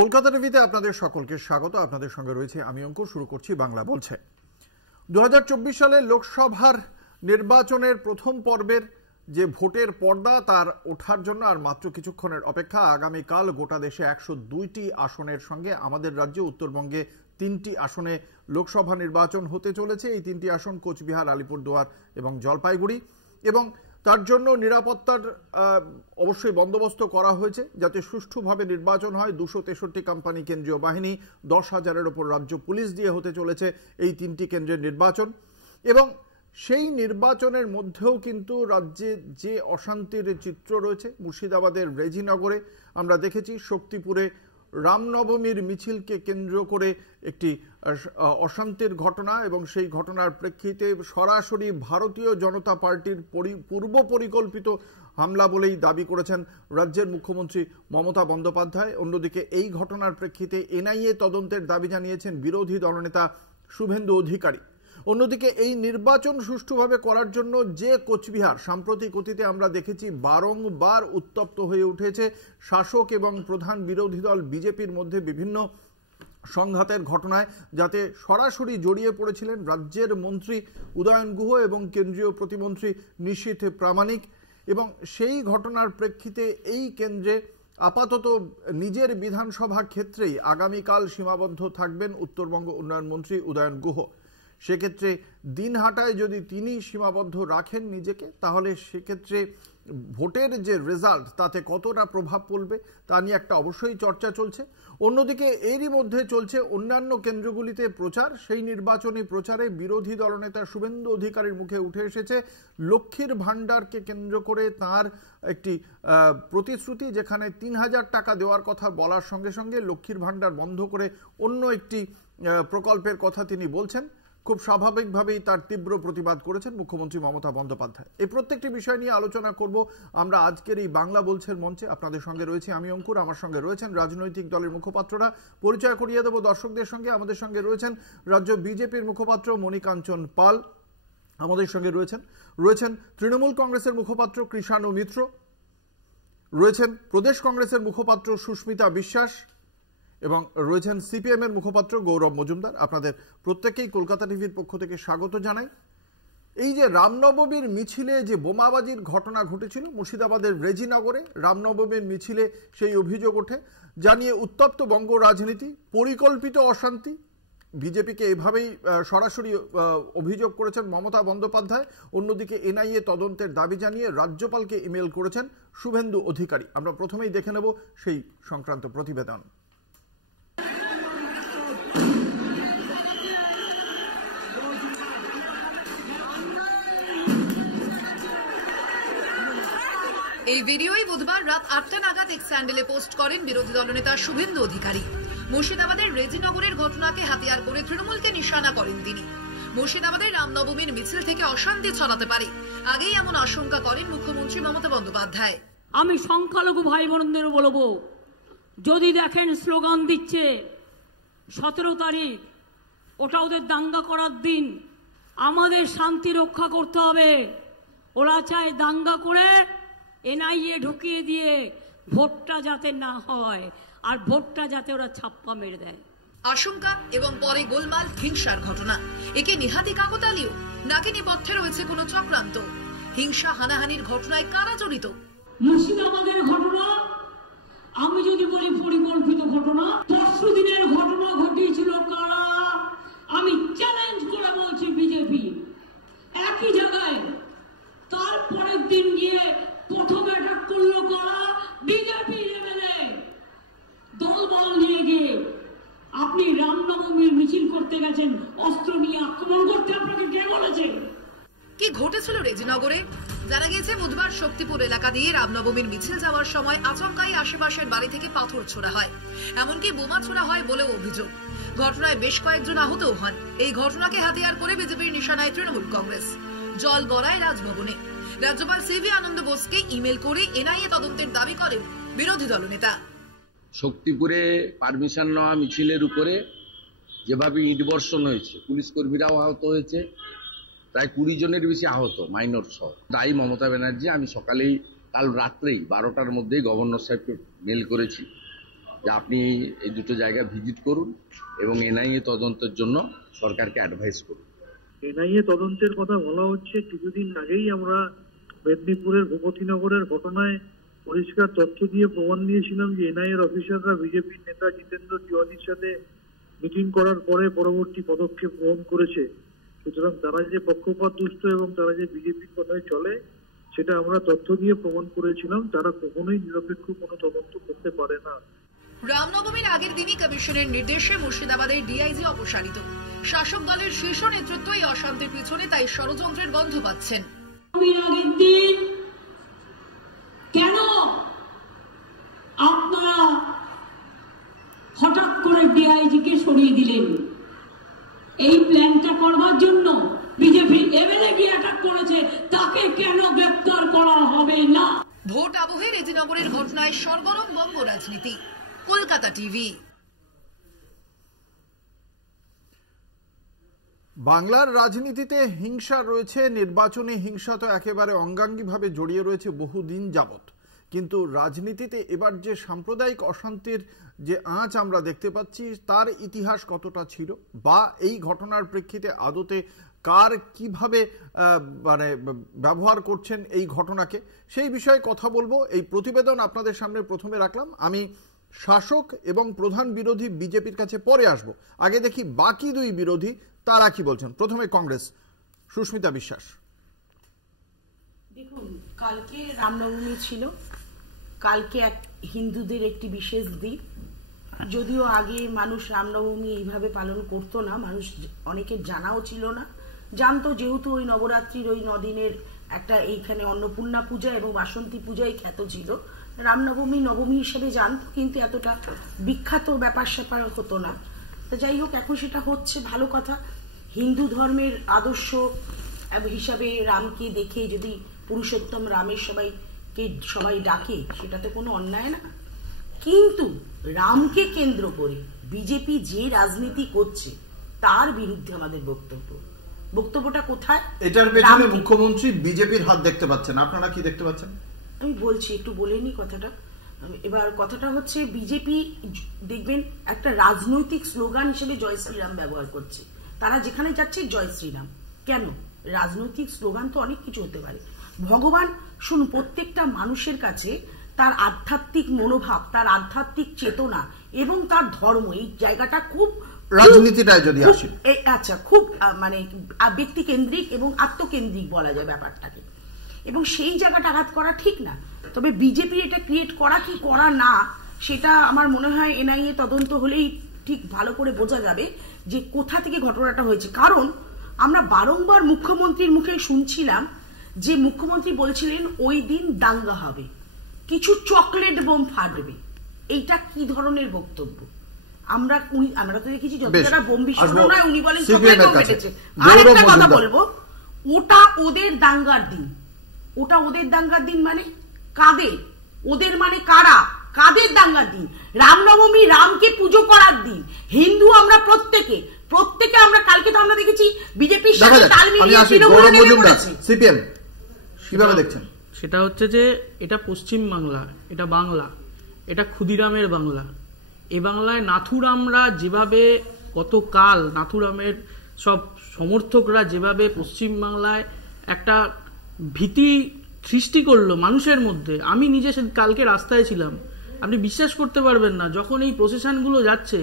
কলকাতা টিভিতে আপনাদের সকলকে স্বাগত। আপনাদের সঙ্গে রয়েছে আমি অঙ্কুর। শুরু করছি বাংলা বলছে। 2024 সালে লোকসভার নির্বাচনের প্রথম পর্বের যে ভোটের পর্দা তার ওঠার জন্য আর মাত্র কিছুক্ষণের অপেক্ষা। আগামীকাল গোটা দেশে 102টি আসনের সঙ্গে আমাদের রাজ্যে উত্তরবঙ্গে 3টি আসনে লোকসভা নির্বাচন হতে চলেছে। এই 3টি আসন কোচবিহার, আলিপুরদুয়ার এবং জলপাইগুড়ি, এবং তার জন্য নিরাপত্তার অবশ্যই বন্দোবস্ত করা হয়েছে যাতে সুষ্ঠুভাবে নির্বাচন হয়। 263 কোম্পানি কেন্দ্রীয় বাহিনী, 10,000-এর ওপর রাজ্য পুলিশ দিয়ে হতে চলেছে এই 3টি কেন্দ্রের নির্বাচন। এবং সেই নির্বাচনের মধ্যেও কিন্তু রাজ্যে যে অশান্তির চিত্র রয়েছে, মুর্শিদাবাদের রেজিনগরে আমরা দেখেছি শক্তিপুরে রামনবমীর মিছিলকে কেন্দ্র করে একটি অশান্তির ঘটনা, এবং সেই ঘটনার প্রেক্ষিতে সরাসরি ভারতীয় জনতা পার্টির পূর্ব পরিকল্পিত হামলা বলেই দাবি করেছেন রাজ্যের মুখ্যমন্ত্রী মমতা বন্দ্যোপাধ্যায়। অন্যদিকে এই ঘটনার প্রেক্ষিতে এনআইএ তদন্তের দাবি জানিয়েছেন বিরোধী দলনেতা শুভেন্দু অধিকারী। অন্যদিকে এই নির্বাচন সুষ্ঠুভাবে করার জন্য যে কোচবিহার সাম্প্রতিক অতীতে আমরা দেখেছি বারংবার উত্তপ্ত হয়ে উঠেছে, শাসক এবং প্রধান বিরোধী দল বিজেপির মধ্যে বিভিন্ন সংঘাতের ঘটনায়, যাতে সরাসরি জড়িয়ে পড়েছিলেন রাজ্যের মন্ত্রী উদয়ন গুহ এবং কেন্দ্রীয় প্রতিমন্ত্রী নিশীথ প্রামাণিক। এবং সেই ঘটনার প্রেক্ষিতে এই কেন্দ্রে আপাতত নিজের বিধানসভা ক্ষেত্রেই আগামীকাল সীমাবদ্ধ থাকবেন উত্তরবঙ্গ উন্নয়ন মন্ত্রী উদয়ন গুহ। সেক্ষেত্রে দিনহাটায় যদি তিনি সীমাবদ্ধ রাখেন নিজেকে, তাহলে সেক্ষেত্রে ভোটের যে রেজাল্ট তাতে কতটা প্রভাব পড়বে তা নিয়ে একটা অবশ্যই চর্চা চলছে। অন্যদিকে এরই মধ্যে চলছে অন্যান্য কেন্দ্রগুলিতে প্রচার। সেই নির্বাচনী প্রচারে বিরোধী দলনেতা শুভেন্দু অধিকারীর মুখে উঠে এসেছে লক্ষ্মীর ভাণ্ডারকে কেন্দ্র করে তার একটি প্রতিশ্রুতি, যেখানে 3,000 টাকা দেওয়ার কথা বলার সঙ্গে সঙ্গে লক্ষ্মীর ভাণ্ডার বন্ধ করে অন্য একটি প্রকল্পের কথা তিনি বলছেন। খুব স্বাভাবিকভাবেই তার তীব্র প্রতিবাদ করেছেন মুখ্যমন্ত্রী মমতা বন্দ্যোপাধ্যায়। এই প্রত্যেকটি বিষয় নিয়ে আলোচনা করব আমরা আজকের এই বাংলা বলছের মঞ্চে। আপনাদের সঙ্গে রয়েছে আমি অঙ্কুর, আমার সঙ্গে রয়েছেন রাজনৈতিক দলের মুখপাত্ররা। পরিচয় করিয়ে দেব দর্শকদের সঙ্গে। আমাদের সঙ্গে রয়েছেন রাজ্য বিজেপির মুখপাত্র মণিকাঞ্চন পাল, আমাদের সঙ্গে রয়েছেন তৃণমূল কংগ্রেসের মুখপাত্র কৃষাণু মিত্র, রয়েছেন প্রদেশ কংগ্রেসের মুখপাত্র সুস্মিতা বিশ্বাস, এবং রয়েছেন সিপিএম এর মুখপাত্র গৌরব মজুমদার। আপনাদের প্রত্যেককেই কলকাতা টিভির পক্ষ থেকে স্বাগত জানাই। এই যে রামনবমীর মিছিলে যে বোমাবাজির ঘটনা ঘটেছিল মুর্শিদাবাদের রেজিনগরে, রামনবমীর মিছিলে সেই অভিযোগ ওঠে, যা নিয়ে উত্তপ্ত বঙ্গ রাজনীতি, পরিকল্পিত অশান্তি। বিজেপিকে এভাবেই সরাসরি অভিযোগ করেছেন মমতা বন্দ্যোপাধ্যায়। অন্যদিকে এনআইএ তদন্তের দাবি জানিয়ে রাজ্যপালকে ইমেল করেছেন শুভেন্দু অধিকারী। আমরা প্রথমেই দেখে নেব সেই সংক্রান্ত প্রতিবেদন। এই ভিডিওই বুধবার রাত 8টা নাগাদ এক্স হ্যান্ডেলে পোস্ট করেন বিরোধী দলনেতা শুভেন্দু অধিকারী। মুর্শিদাবাদের রেজিনগরের ঘটনাকে হাতিয়ার করে তৃণমূলকে নিশানা করেন তিনি। মুর্শিদাবাদের রামনবমীর মিছিল থেকে অশান্তি ছড়াতে পারে, আগেই এমন আশঙ্কা করেন মুখ্যমন্ত্রী মমতা বন্দ্যোপাধ্যায়। আমি সংখ্যালঘু ভাই বোনদের বলবো, যদি দেখেন স্লোগান দিচ্ছে 17 তারিখ, ওটা ওদের দাঙ্গা করার দিন, আমাদের শান্তি রক্ষা করতে হবে। ওরা চায় দাঙ্গা করে এনআইএ ঢুকিয়ে দিয়ে ভোটটা যাতে না হয়, আর ভোটটা যাতে ওরা ছাপ্পা মেরে দেয়। আশঙ্কা এবং পরে গোলমাল, হিংসার ঘটনা, একে নিহাতি কাকতালীয় নাকি নেপথ্যে রয়েছে কোনো চক্রান্ত? হিংসা হানাহানির ঘটনায় কারা জড়িত? মুর্শিদাবাদের ঘটনা আমি যদি বলি পরিকল্পিত ঘটনা, 10 দিনের ঘটনা ঘটিয়েছিল কারা? আমি চ্যালেঞ্জ করে বলছি বিজেপি। একই জায়গায় তারপরের দিন গিয়ে প্রথম অ্যাটাক করলো কারা? বিজেপি এমএলএ দলবল নিয়ে গিয়ে। আপনি রামনবমীর মিছিল করতে গেছেন, অস্ত্র নিয়ে আক্রমণ করতে আপনাকে কে বলেছে? কি ঘটেছিল রেজিনগরে? জানা গিয়েছে বুধবার শক্তিপুর এলাকা দিয়ে রামনবমীর মিছিল যাওয়ার সময় আচমকাই আশেপাশের বাড়ি থেকে পাথর ছোড়া হয়, এমনকি বোমা ছোড়া হয় বলেও অভিযোগ। ঘটনায় বেশ কয়েকজন আহতও হন। এই ঘটনাকে হাতিয়ার করে বিজেপির নিশানায় তৃণমূল কংগ্রেস। জল গড়ায় রাজভবনে। রাজ্যপাল সিভি আনন্দ বোসকে ইমেল করে এনআইএ তদন্তের দাবি করেন বিরোধী দলনেতা। শক্তিপুরে পারমিশন নেওয়া মিছিলের উপরে যেভাবে ইট বর্ষণ হয়েছে, পুলিশ কর্মীরাও আহত হয়েছে, প্রায় 20 জনের বেশি আহত, মাইনর সহ। দায়ী মমতা ব্যানার্জি। আমি সকালেই, কাল রাত্রেই 12টার মধ্যেই গভর্নর সাহেবকে মেল করেছি যে আপনি এই দুটো জায়গা ভিজিট করুন এবং এনআইএ তদন্তের জন্য সরকারকে অ্যাডভাইস করুন। এনআইএ তদন্তের কথা বলা হচ্ছে। কিছুদিন আগেই আমরা মেদিনীপুরের ভূপতিনগরের ঘটনায় পরিষ্কার তথ্য দিয়ে প্রমাণ দিয়েছিলাম যে এনআইএর অফিসাররা বিজেপির নেতা জিতেন্দ্র তিওয়ারির সাথে মিটিং করার পরে পরবর্তী পদক্ষেপ গ্রহণ করেছে। সুতরাং তারা যে পক্ষপাত দুষ্ট এবং তারা যে বিজেপির কথায় চলে সেটা আমরা তথ্য দিয়ে প্রমাণ করেছিলাম। তারা কখনোই নিরপেক্ষ কোনো তদন্ত করতে পারে না। রামনবমীর আগের দিনই কমিশনের নির্দেশে মুর্শিদাবাদের ডিআইজি অপসারিত। শাসক দলের শীর্ষ নেতৃত্ব এই অশান্তির পিছনে তাই ষড়যন্ত্রের গন্ধ পাচ্ছেন। আগের দিন কেন আপনারা হঠাৎ করে ডিআইজি কে সরিয়ে দিলেন? এই প্ল্যানটা করবার জন্য বিজেপি এমএলএ গিয়ে অ্যাটাক করেছে, তাকে কেন গ্রেফতার করা হবে না? ভোট আবহে রেজিনগরের ঘটনায় সরগরম বঙ্গ রাজনীতি। কলকাতা টিভি। বাংলার রাজনীতিতে হিংসা রয়েছে, নির্বাচনে হিংসা তো একেবারে অঙ্গাঙ্গিভাবে জড়িয়ে রয়েছে বহুদিন যাবৎ। কিন্তু রাজনীতিতে এবার যে সাম্প্রদায়িক অশান্তির যে আঁচ আমরা দেখতে পাচ্ছি তার ইতিহাস কতটা ছিল, বা এই ঘটনার প্রেক্ষিতে আদতে কার কিভাবে মানে ব্যবহার করছেন এই ঘটনাকে, সেই বিষয়ে কথা বলবো। এই প্রতিবেদন আপনাদের সামনে প্রথমে রাখলাম। আমি শাসক এবং প্রধান বিরোধী বিজেপির কাছে পরে আসব। আগে দেখি বাকি দুই বিরোধী তারা কি বলছেন। প্রথমে কংগ্রেস, সুস্মিতা বিশ্বাস। দেখুন, কালকে রামনবমী ছিল। কালকে এক হিন্দুদের একটি বিশেষ দিন। যদিও আগে মানুষ রামনবমী এইভাবে পালন করতো না, মানুষ অনেকের জানাও ছিল না। জানতো যেহেতু ওই নবরাত্রির ওই 9 দিনের একটা এইখানে অন্নপূর্ণা পূজা এবং বাসন্তী পূজাই খ্যাত ছিল, রামনবমী নবমী হিসেবে জানতো, কিন্তু এতটা বিখ্যাত ব্যাপার স্যাপার হতো না। তো যাই হোক, এখন সেটা হচ্ছে, ভালো কথা। হিন্দু ধর্মের আদর্শ হিসাবে রামকে দেখে যদি পুরুষোত্তম রামের সবাই ডাকে, সেটা তো কোনো অন্যায় না। কিন্তু রামকে কেন্দ্র করে বিজেপি যে রাজনীতি করছে তার বিরুদ্ধে আমাদের বক্তব্যটা কোথায়? এটার পেছনে মুখ্যমন্ত্রী বিজেপির হাত দেখতে পাচ্ছেন, আপনারা কি দেখতে পাচ্ছেন? আমি বলছি, একটু বলে নি কথাটা। এবার কথাটা হচ্ছে, বিজেপি দেখবেন একটা রাজনৈতিক স্লোগান হিসেবে জয় শ্রীরাম ব্যবহার করছে। তারা যেখানে যাচ্ছে জয় শ্রীরাম। কেন? রাজনৈতিক স্লোগান তো অনেক কিছু হতে পারে। ভগবান, শুনুন, প্রত্যেকটা মানুষের কাছে তার আধ্যাত্মিক মনোভাব, তার আধ্যাত্মিক চেতনা এবং তার ধর্ম, এই জায়গাটা খুব রাজনীতিটায় যদি আসে, আচ্ছা, খুব মানে ব্যক্তি কেন্দ্রিক এবং আত্মকেন্দ্রিক বলা যায় ব্যাপারটাকে, এবং সেই জায়গাটা আঘাত করা ঠিক না। তবে বিজেপি এটা ক্রিয়েট করা কি করা না, সেটা আমার মনে হয় এনআইএ তদন্ত হলেই ঠিক ভালো করে বোঝা যাবে যে কোথা থেকে ঘটনাটা হয়েছে। কারণ আমরা বারংবার মুখ্যমন্ত্রীর মুখে শুনছিলাম যে মুখ্যমন্ত্রী বলছিলেন ওই দিন দাঙ্গা হবে, কিছু চকলেট বোম ফাটবে। এইটা কি ধরনের বক্তব্য? আমরা তো দেখেছি যত যারা বোম বিস্ফোরণ হয় উনি বলেন চকলেট বোম ফেটেছে। আরেকটা কথা বলবো, ওটা ওদের দাঙ্গার দিন। ওটা ওদের দাঙ্গার দিন মানে কাদের? ওদের মানে কারা? কাদের দাঙ্গার দিন? রামনবমী, রামকে পুজো করার দিন। হিন্দু আমরা প্রত্যেকে আমরা কালকে তো আমরা দেখেছি বিজেপির সাথে তাল মিলিয়ে সিপিএম কিভাবে দেখছেন? সেটা হচ্ছে যে এটা পশ্চিম বাংলা, এটা বাংলা, এটা ক্ষুদিরামের বাংলা। এ বাংলায় নাথুরামরা যেভাবে গতকাল নাথুরামের সব সমর্থকরা যেভাবে পশ্চিম বাংলায় একটা ভীতি সৃষ্টি করলো মানুষের মধ্যে। আমি নিজে কালকে রাস্তায় ছিলাম, আপনি বিশ্বাস করতে পারবেন না, যখন এই প্রসেশনগুলো যাচ্ছে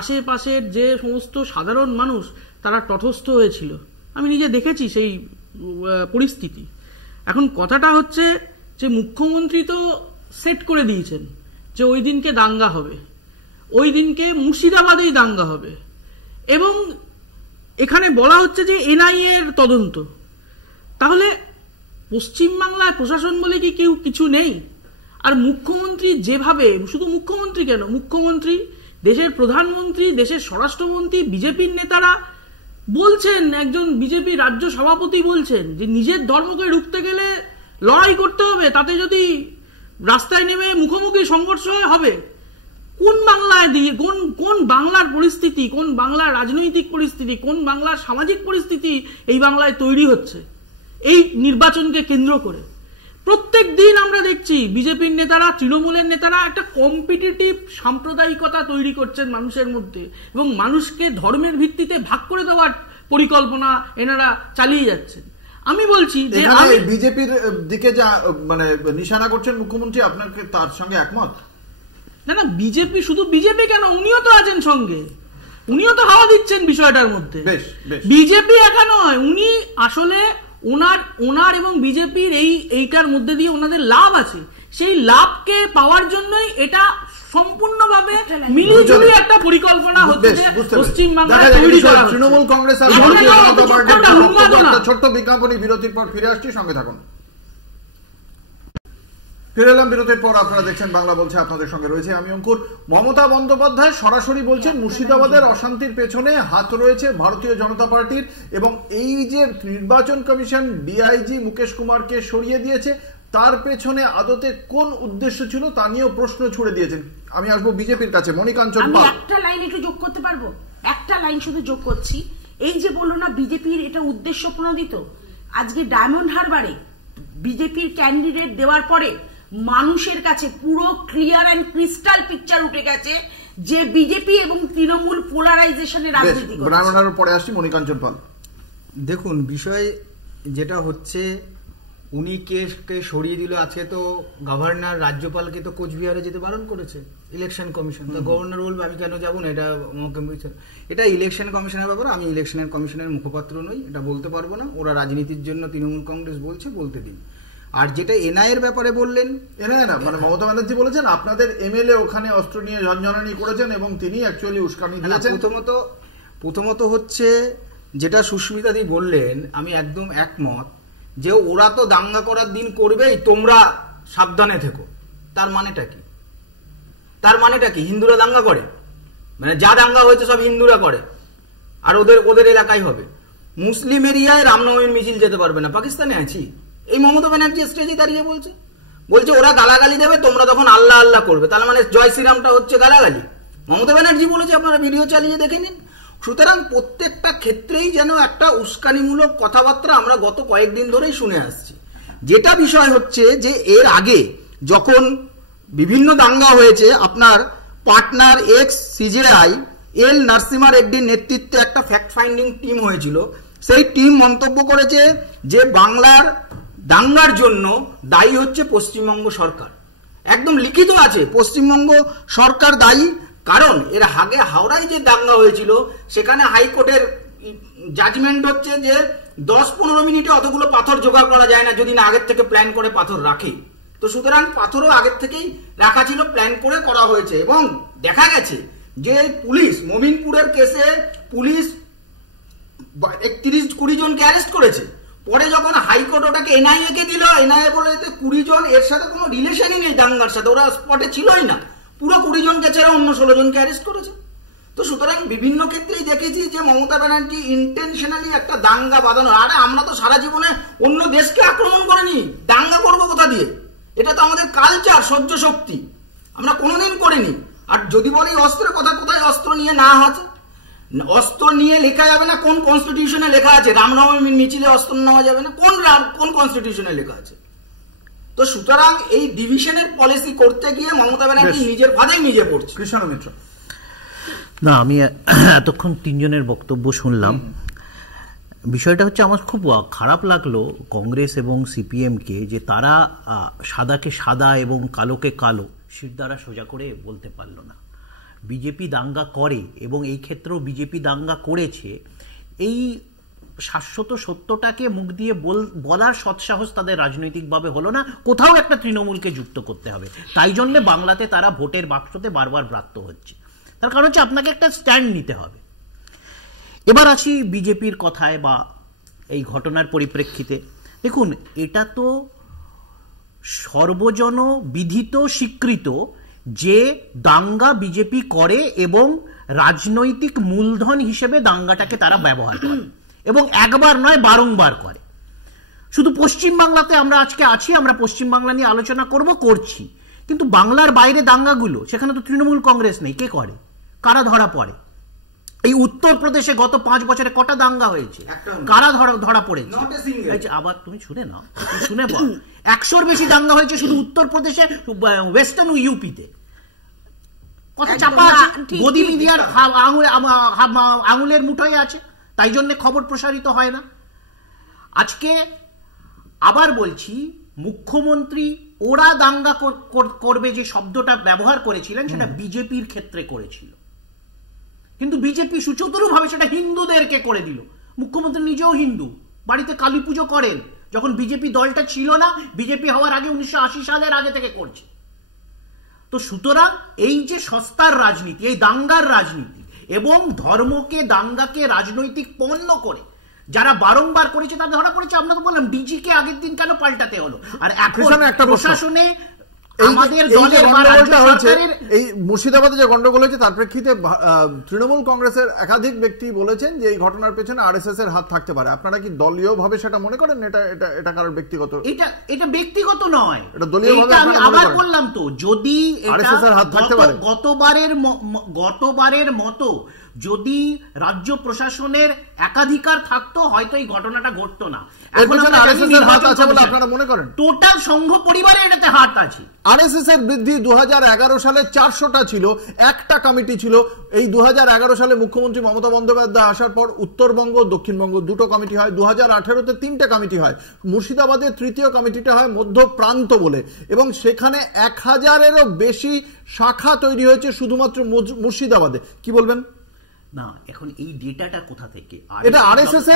আশেপাশের যে সমস্ত সাধারণ মানুষ তারা তটস্থ হয়েছিল। আমি নিজে দেখেছি সেই পরিস্থিতি। এখন কথাটা হচ্ছে যে মুখ্যমন্ত্রী তো সেট করে দিয়েছেন যে ওই দিনকে দাঙ্গা হবে, ওই দিনকে মুর্শিদাবাদেই দাঙ্গা হবে, এবং এখানে বলা হচ্ছে যে এনআইএ এর তদন্ত। তাহলে পশ্চিমবাংলায় প্রশাসন বলে কি কেউ কিছু নেই? আর মুখ্যমন্ত্রী যেভাবে, শুধু মুখ্যমন্ত্রী কেন, মুখ্যমন্ত্রী, দেশের প্রধানমন্ত্রী, দেশের স্বরাষ্ট্রমন্ত্রী, বিজেপির নেতারা বলছেন, একজন বিজেপি রাজ্য সভাপতি বলছেন যে নিজের ধর্মকে রুখতে গেলে লড়াই করতে হবে, তাতে যদি রাস্তায় নেমে মুখোমুখি সংঘর্ষ হবে। কোন বাংলায় দিয়ে, কোন বাংলার পরিস্থিতি, কোন বাংলার রাজনৈতিক পরিস্থিতি, কোন বাংলার সামাজিক পরিস্থিতি এই বাংলায় তৈরি হচ্ছে এই নির্বাচনকে কেন্দ্র করে? প্রত্যেক দিন আমরা দেখছি বিজেপির নেতারা, তৃণমূলের নেতারা একটা কম্পিটিটিভ সাম্প্রদায়িকতা তৈরি করছেন মানুষের মধ্যে, এবং মানুষকে ধর্মের ভিত্তিতে ভাগ করে দেওয়ার পরিকল্পনা এনারা চালিয়ে যাচ্ছেন। আমি বলছি যে বিজেপির দিকে যা মানে নিশানা করছেন মুখ্যমন্ত্রী, আপনাকে তার সঙ্গে একমত? না, বিজেপি, শুধু বিজেপি কেন, উনিও তো আছেন সঙ্গে, উনিও তো হাওয়া দিচ্ছেন বিষয়টার মধ্যে। বিজেপি একা নয়, উনি আসলে ওনার এবং বিজেপির এইটার মধ্যে দিয়ে ওনাদের লাভ আছে, সেই লাভকে পাওয়ার জন্যই এটা সম্পূর্ণভাবে মিলিজুলি একটা পরিকল্পনা হচ্ছে পশ্চিমবাংলায় তৈরি করা হচ্ছে। তৃণমূল কংগ্রেস আর ভারতীয় জনতা পার্টির একটা ছোট্ট বিজ্ঞাপনী, বিরতির পর ফিরে আসছি, সঙ্গে থাকুন। ফিরে এলাম বিরতির পর, আপনারা দেখছেন বাংলা বলছে, আপনাদের সঙ্গে রয়েছে আমি অঙ্কুর। মমতা বন্দ্যোপাধ্যায় সরাসরি বলছেন মুর্শিদাবাদের অশান্তির পেছনে হাত রয়েছে ভারতীয় জনতা পার্টির, এবং এই যে নির্বাচন কমিশন ডিআইজি মুকেশ কুমারকে সরিয়ে দিয়েছে, তার পেছনে আদতে কোন উদ্দেশ্য ছিল তা নিয়েও প্রশ্ন ছুড়ে দিয়েছেন। আমি আসবো বিজেপির কাছে, মণিকাঞ্চন পাল। একটা লাইন একটু যোগ করতে পারবো, একটা লাইন শুধু যোগ করছি। এই যে বললো না বিজেপির এটা উদ্দেশ্য প্রণোদিত, আজকে ডায়মন্ড হারবারে বিজেপির ক্যান্ডিডেট দেওয়ার পরে মানুষের কাছে পুরো ক্লিয়ার অ্যান্ড ক্রিস্টাল পিকচার উঠে গেছে যে বিজেপি এবং তৃণমূল পোলারাইজেশনের রাজনীতি করছে। ডায়মন্ড হারবার পরে আসছি, মণিকাঞ্চন পাল। দেখুন, বিষয় যেটা হচ্ছে, উনি কেসকে সরিয়ে দিল। আজকে তো গভর্নর রাজ্যপালকে তো কোচবিহারে যেতে বারণ করেছে ইলেকশন কমিশন। তো গভর্নর বলবে আমি কেন যাবো না, এটা ইলেকশন কমিশনের ব্যাপার। আমি ইলেকশনের কমিশনের মুখপাত্র নই, এটা বলতে পারবো না। ওরা রাজনীতির জন্য তৃণমূল কংগ্রেস বলছে, বলতে দিন। আর যেটা এনআইএর ব্যাপারে বললেন, এনআইএ না, মানে মমতা ব্যানার্জি বলেছেন আপনাদের এমএলএ ওখানে অস্ত্র নিয়ে ঝনঝনানি করেছেন এবং তিনি অ্যাকচুয়ালি উস্কানি দিয়েছেন। প্রথমত হচ্ছে যেটা সুস্মিতাদি বললেন, আমি একদম একমত যে ওরা তো দাঙ্গা করার দিন করবেই, তোমরা সাবধানে থেকো। তার মানেটা কি? তার মানেটা কি? হিন্দুরা দাঙ্গা করে, মানে যা দাঙ্গা হয়েছে সব হিন্দুরা করে, আর ওদের এলাকায় হবে। মুসলিম এরিয়ায় রামনবমীর মিছিল যেতে পারবে না। পাকিস্তানে আছি, এই মমতা ব্যানার্জি স্টেজে দাঁড়িয়ে বলছে ওরা গালাগালি দেবে, তোমরা তখন আল্লাহ আল্লাহ করবে। তার মানে জয় শ্রীরামটা হচ্ছে গালাগালি। মমতা ব্যানার্জি বলেছে, আপনারা ভিডিও চালিয়ে দেখে নিন। সুতরাং প্রত্যেকটা ক্ষেত্রেই যেন একটা উস্কানিমূলক কথাবার্তা আমরা গত কয়েকদিন ধরেই শুনে আসছি। যেটা বিষয় হচ্ছে যে এর আগে যখন বিভিন্ন দাঙ্গা হয়েছে, আপনার পার্টনার এক্স সিজেআই এল নরসিমা রেড্ডির নেতৃত্বে একটা ফ্যাক্ট ফাইন্ডিং টিম হয়েছিল। সেই টিম মন্তব্য করেছে যে বাংলার দাঙ্গার জন্য দায়ী হচ্ছে পশ্চিমবঙ্গ সরকার। একদম লিখিত আছে, পশ্চিমবঙ্গ সরকার দায়ী। কারণ এর আগে হাওড়ায় যে দাঙ্গা হয়েছিল, সেখানে হাইকোর্টের জাজমেন্ট হচ্ছে যে 10-15 মিনিটে অতগুলো পাথর জোগাড় করা যায় না যদি না আগের থেকে প্ল্যান করে পাথর রাখে। তো সুতরাং পাথরও আগের থেকেই রাখা ছিল, প্ল্যান করে করা হয়েছে। এবং দেখা গেছে যে পুলিশ মমিনপুরের কেসে পুলিশ 31-20 জনকে অ্যারেস্ট করেছে। পরে যখন হাইকোর্ট ওটাকে এনআইএ কে দিল, এনআইএ বলে 20 জন এর সাথে কোনো রিলেশনই নেই দাঙ্গার সাথে, ওরা স্পটে ছিলই না। পুরো 20 জনকে ছাড়া অন্য 16 জনকে অ্যারেস্ট করেছে। তো সুতরাং বিভিন্ন ক্ষেত্রেই দেখেছি যে মমতা ব্যানার্জি ইন্টেনশনালি একটা দাঙ্গা বাঁধানো। আরে আমরা তো সারা জীবনে অন্য দেশকে আক্রমণ করিনি, দাঙ্গা করবো কোথা দিয়ে? এটা তো আমাদের কালচার, সহ্য শক্তি, আমরা কোনোদিন করিনি। আর যদি বলি অস্ত্রের কথা, কোথায় অস্ত্র নিয়ে না আছে? অস্ত্র নিয়ে লেখা যাবে না। কোন কনস্টিটিউশনে লেখা আছে রামনবমীর মিছিলে অস্ত্র নেওয়া যাবে না? কোন কনস্টিটিউশনে লেখা আছে? তো সুতরাং এই ডিভিশনের পলিসি করতে গিয়ে মমতা ব্যানার্জি নিজের ফাঁদেই নিজে পড়ছে। কৃষ্ণ মিত্র, না, আমি এতক্ষণ তিনজনের বক্তব্য শুনলাম। বিষয়টা হচ্ছে আমার খুব খারাপ লাগলো কংগ্রেস এবং সিপিএমকে, যে তারা সাদাকে সাদা এবং কালোকে কালো শির দ্বারা সোজা করে বলতে পারলো না। বিজেপি দাঙ্গা করে এবং এই ক্ষেত্রেও বিজেপি দাঙ্গা করেছে, এই শাশ্বত সত্যটাকে মুখ দিয়ে বলার সৎসাহস তাদের রাজনৈতিকভাবে হলো না। কোথাও একটা তৃণমূলকে যুক্ত করতে হবে, তাই জন্য বাংলাতে তারা ভোটের বাক্সতে বারবার ব্রাত্য হচ্ছে। তার কারণ হচ্ছে আপনাকে একটা স্ট্যান্ড নিতে হবে। এবার আসি বিজেপির কথায় বা এই ঘটনার পরিপ্রেক্ষিতে। দেখুন, এটা তো সর্বজন বিদিত স্বীকৃত যে দাঙ্গা বিজেপি করে এবং রাজনৈতিক মূলধন হিসেবে দাঙ্গাটাকে তারা ব্যবহার করে এবং একবার নয় বারংবার করে। শুধু পশ্চিমবাংলাতে আমরা আজকে আছি, আমরা পশ্চিমবাংলা নিয়ে আলোচনা করছি, কিন্তু বাংলার বাইরে দাঙ্গাগুলো, সেখানে তো তৃণমূল কংগ্রেস নেই, কে করে? কারা ধরা পড়ে? এই উত্তরপ্রদেশে গত 5 বছরে কটা দাঙ্গা হয়েছে, কারা ধরা পড়েছে? আবার তুমি শুনে নাও, শুনে বল। 100-র বেশি দাঙ্গা হয়েছে শুধু উত্তরপ্রদেশে, ওয়েস্টার্ন ইউপিতে। কত চাপা আছে, গদি মিডিয়ার আঙুলের মুঠোয় আছে, তাই জন্য খবর প্রসারিত হয় না। আজকে আবার বলছি, মুখ্যমন্ত্রী ওরা দাঙ্গা করবে যে শব্দটা ব্যবহার করেছিলেন সেটা বিজেপির ক্ষেত্রে করেছিল, কিন্তু বিজেপি সুচতুরভাবে সেটা হিন্দুদেরকে করে দিল। মুখ্যমন্ত্রী নিজেও হিন্দু, বাড়িতে কালী পুজো করেন, যখন বিজেপি দলটা ছিল না, বিজেপি হওয়ার আগে 1980 সালের আগে থেকে করছে। তো সুতরাং এই যে সস্তার রাজনীতি, এই দাঙ্গার রাজনীতি এবং ধর্মকে দাঙ্গাকে রাজনৈতিক পণ্য করে যারা বারংবার করেছে তাদের ধরা পড়েছে। আমরা তো বললাম ডিজি কে আগের দিন কেন পাল্টাতে হলো, আর এখন প্রশাসনে আমাদের দলের এই মুর্শিদাবাদে যে গন্ডগোল হয়েছে তার প্রেক্ষিতে তৃণমূল কংগ্রেসের একাধিক ব্যক্তি বলেছেন যে এই ঘটনার পেছনে আরএসএস এর হাত থাকতে পারে। আপনারা কি দলীয় ভাবে সেটা মনে করেন? এটা কারোর ব্যক্তিগত? এটা ব্যক্তিগত নয়, এটা দলীয় ভাবে। আমি আবার বললাম তো, যদি আরএসএস এর হাত থাকতে পারে, গতবারের মতো যদি রাজ্য প্রশাসনের একাধিকার থাকতো হয়তো এই ঘটনাটা ঘটতো না। এখন আপনারা মনে করেন টোটাল সংঘ পরিবারে এটাতে হাত আছে। আরএসএস এর বৃদ্ধি 2011 সালে 400টা ছিল, একটা কমিটি ছিল। এই 2011 সালে মুখ্যমন্ত্রী মমতা বন্দ্যোপাধ্যায় আসার পর উত্তরবঙ্গ দক্ষিণবঙ্গ দুটো কমিটি হয়, 2018-তে 3টে কমিটি হয়, মুর্শিদাবাদে তৃতীয় কমিটিটা হয় মধ্য প্রান্ত বলে, এবং সেখানে 1000-এরও বেশি শাখা তৈরি হয়েছে শুধুমাত্র মুর্শিদাবাদে। কি বলবেন? না, এখন এই ডেটাটা কোথা থেকে? এটা আরএসএস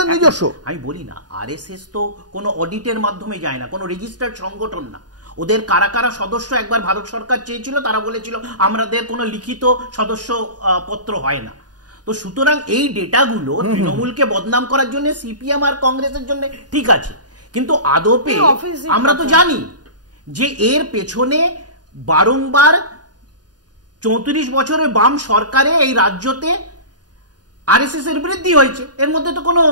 এর নিজস্ব। আমি বলি না, আরএসএস তো কোনো অডিটের মাধ্যমে যায় না, কোনো রেজিস্টার্ড সংগঠন না। ওদের কারা কারা সদস্য একবার ভারত সরকার চেয়েছিল, তারা বলেছিল আমাদের কোনো লিখিত সদস্য পত্র হয় না। তো সুতরাং এই ডেটাগুলো তৃণমূলকে বদনাম করার জন্য সিপিএম আর কংগ্রেসের জন্য ঠিক আছে, কিন্তু আদপে আমরা তো জানি যে এর পেছনে বারংবার 34 বছরের বাম সরকারে এই রাজ্যতে আরএসএস এর বৃদ্ধি হয়েছে। এর মধ্যে তো কোনো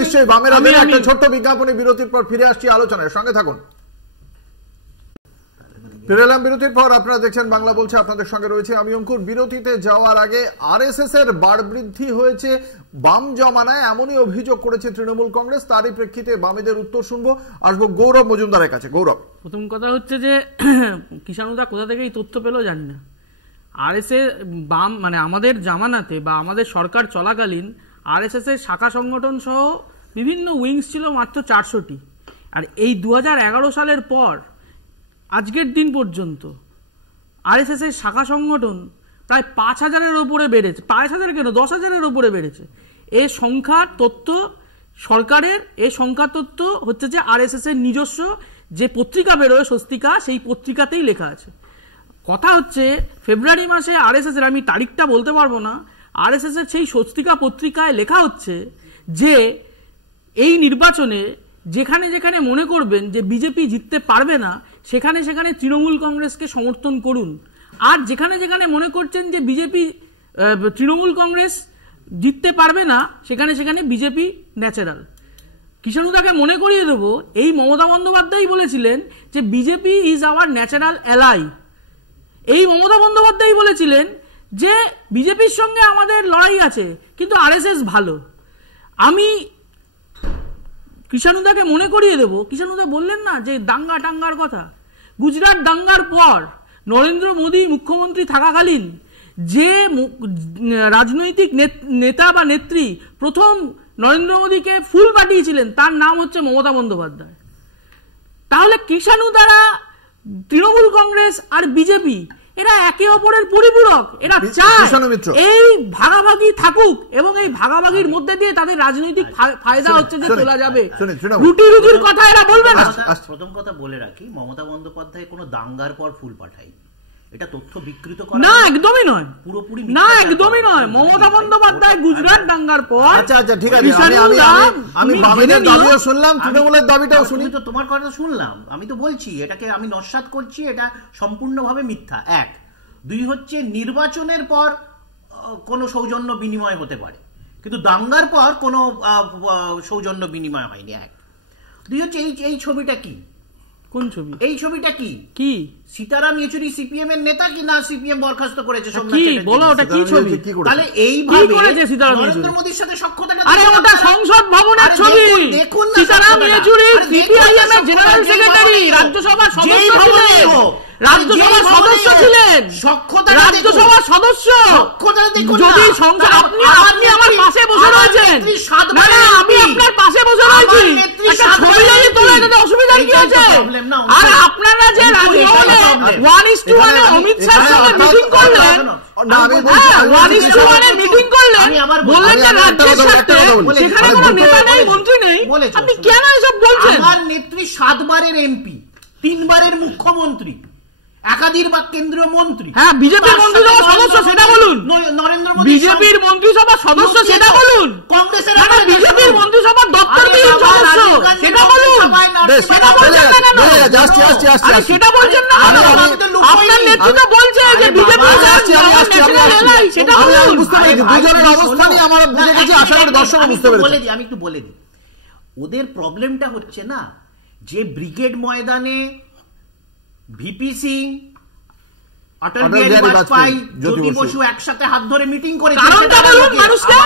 নিশ্চয়ই বামের। আমি একটা ছোট্ট বিজ্ঞাপনী বিরতির পর ফিরে আসছি আলোচনায়, সঙ্গে থাকুন। ফিরেলাম বিরতির পর, আপনারা দেখছেন বাংলা বলছে, আপনাদের সঙ্গে রয়েছে আমি অঙ্কুর। বিরতিতে যাওয়ার আগে আরএসএস এর বাড় বৃদ্ধি হয়েছে বাম জমানায়, এমনই অভিযোগ করেছে তৃণমূল কংগ্রেস। তারই প্রেক্ষিতে বামেদের উত্তর শুনবো। আসবো গৌরব মজুমদারের কাছে। গৌরব, প্রথম কথা হচ্ছে যে কিষাণুদা কোথা থেকে এই তথ্য পেলো জানি না। আরএসএস বাম মানে আমাদের জামানাতে বা আমাদের সরকার চলাকালীন আরএসএস এর শাখা সংগঠন সহ বিভিন্ন উইংস ছিল মাত্র 400টি, আর এই 2011 সালের পর আজকের দিন পর্যন্ত আরএসএস এর শাখা সংগঠন প্রায় 5000-এর উপরে বেড়েছে। 5000 কেন, 10,000-এর উপরে বেড়েছে। এই সংখ্যার তথ্য সরকারের, এই সংখ্যা তথ্য হচ্ছে যে আরএসএস এর নিজস্ব যে পত্রিকা বেরোয় স্বস্তিকা, সেই পত্রিকাতেই লেখা আছে। কথা হচ্ছে ফেব্রুয়ারি মাসে আরএসএস এর, আমি তারিখটা বলতে পারবো না, আরএসএস এর সেই স্বস্তিকা পত্রিকায় লেখা হচ্ছে যে এই নির্বাচনে যেখানে যেখানে মনে করবেন যে বিজেপি জিততে পারবে না সেখানে সেখানে তৃণমূল কংগ্রেসকে সমর্থন করুন, আর যেখানে যেখানে মনে করছেন যে তৃণমূল কংগ্রেস জিততে পারবে না সেখানে সেখানে বিজেপি ন্যাচারাল। কিষাণুদাকে মনে করিয়ে দেবো, এই মমতা বন্দ্যোপাধ্যায় বলেছিলেন যে BJP is our natural ally. এই মমতা বন্দ্যোপাধ্যায় বলেছিলেন যে বিজেপির সঙ্গে আমাদের লড়াই আছে কিন্তু আরএসএস ভালো। আমি কিষাণুদাকে মনে করিয়ে দেবো, কিষাণুদা বললেন না যে দাঙ্গা টাঙ্গার কথা, গুজরাট দাঙ্গার পর নরেন্দ্র মোদী মুখ্যমন্ত্রী থাকাকালীন যে রাজনৈতিক নেতা বা নেত্রী প্রথম নরেন্দ্র মোদীকে ফুল পাঠিয়েছিলেন তার নাম হচ্ছে মমতা বন্দ্যোপাধ্যায়। তাহলে কিষাণুদারা, তৃণমূল কংগ্রেস আর বিজেপি এরা একে অপরের পরিপূরক। এরা চায় এই ভাগাভাগি থাকুক এবং এই ভাগাভাগির মধ্যে দিয়ে তাদের রাজনৈতিক ফায়দা হচ্ছে যে তোলা যাবে। রুটি রুটির কথা এরা বলবে না। প্রথম কথা বলে রাখি, মমতা বন্দ্যোপাধ্যায় কোনো দাঙ্গার পর ফুল পাঠায়, এটা তথ্য বিকৃত করা না, একদমই নয়, পুরোপুরি না, একদমই নয়। মমতা বন্দ্যোপাধ্যায় গুজরাট দাঙ্গার পর, আচ্ছা ঠিক আছে, আমি বামেদের দাবিও শুনলাম, তৃণমূলের দাবিটাও শুনি। তো তোমার কথা শুনলাম, আমি তো বলছি এটাকে আমি নস্যাৎ করছি, এটা সম্পূর্ণভাবে মিথ্যা। 1, 2 হচ্ছে নির্বাচনের পর কোনো সৌজন্য বিনিময় হতে পারে, কিন্তু দাঙ্গার পর কোনো সৌজন্য বিনিময় হয়নি। 1, 2 হচ্ছে এই ছবিটা কি কোন ছবি? এই ছবিটা কি কি সীতারাম ইয়েচুরি সিপিএম এর নেতা কি না সিপিএম বরখাস্ত করেছে সোমনাথ কি চ্যাটার্জি? বলো, ওটা কি ছবি? তাহলে এইভাবে কি করেছে সীতারাম নরেন্দ্র ইয়েচুরি? মোদীর সাথে সখ্যতাটা আরে ওটা সংসদ ভবনের আরে ছবি। দেখুন না সীতারাম সখ্যতাটা। ইয়েচুরি আরে দেখুন না সিপিআইএম এর জেনারেল সখ্যতা, যেই সেক্রেটারি, ভবনেই হোক। রাজ্যসভার যেই সদস্য ভবনেই ছিলেন, হোক। রাজ্যসভার যেই সদস্য ভবনেই ছিলেন, হোক। সখ্যতাটা রাজ্যসভার দেখুন। সদস্য। সখ্যতাটা দেখুন যদি না। সংসদ আপনি আমার আপনি আমার নেত্রী- পাশে বসে আমার রয়েছেন। নেত্রী না সাতবারের না, আমি MP আপনার পাশে বসে আমার রয়েছি। নেত্রী একটা সাতবারের ছবি যদি MP তোলা এটাতে অসুবিধা কি এইটাই তো আছে? problem না, আর অঙ্কুশ। আপনারা যে অঙ্কুশ, রাজভবনে এটাই problem। 1:1 অমিত শাহের সঙ্গে মিটিং করলেন, না, আমি বলছি, হ্যাঁ, আমি বলছি, 1:1 মিটিং করলেন, আমি আবার বললেন যে আমি একটা রাজ্যের কথা বলি, একটা সাথে কথা বলি। সেখানে আমি কোনো দুটো নেতা নেই, বলেছি। মন্ত্রী নেই, বলেছি, আপনি শুনুন। কেন এসব বলছেন? আমার নেত্রী 7 বারের এমপি, 3 বারের মুখ্যমন্ত্রী, একাধিক বা কেন্দ্রীয় মন্ত্রী। হ্যাঁ, বিজেপির তার মন্ত্রিসভার সাথে সদস্য সেটা বলুন। নরেন্দ্র মোদী বিজেপির মন্ত্রিসভার সদস্য সেটা বলুন। কংগ্রেসের না না, বিজেপির মন্ত্রিসভার দপ্তরবিহীন আরে বাবা, সদস্য রাজীব গান্ধী সেটা বলুন। মন্ত্রিসভায় নারকেল সেটা বাগান বলছেন না কেন? বলে গেছে, আসছি, আসছি, আসছি, আরে আসছি। সেটা বলছেন না কেন? আমি তো লুকোইনি। আপনার নেতৃত্ব বলছে যে আরে বিজেপি বাবা, সেটা আমি বলুন। বুঝতে পেরেছি, দুজনের অবস্থানই আমরা বুঝে গেছি, আশা করি দর্শকও বুঝতে পেরেছে। আমি একটু বলে দিই, ওদের প্রবলেমটা হচ্ছে না যে ব্রিগেড ময়দানে ভিপি সিং, অটল বিহারী বাজপেয়ী, জ্যোতি বসু একসাথে হাত ধরে মিটিং করেছে। কারণটা বলুন মানুষকে,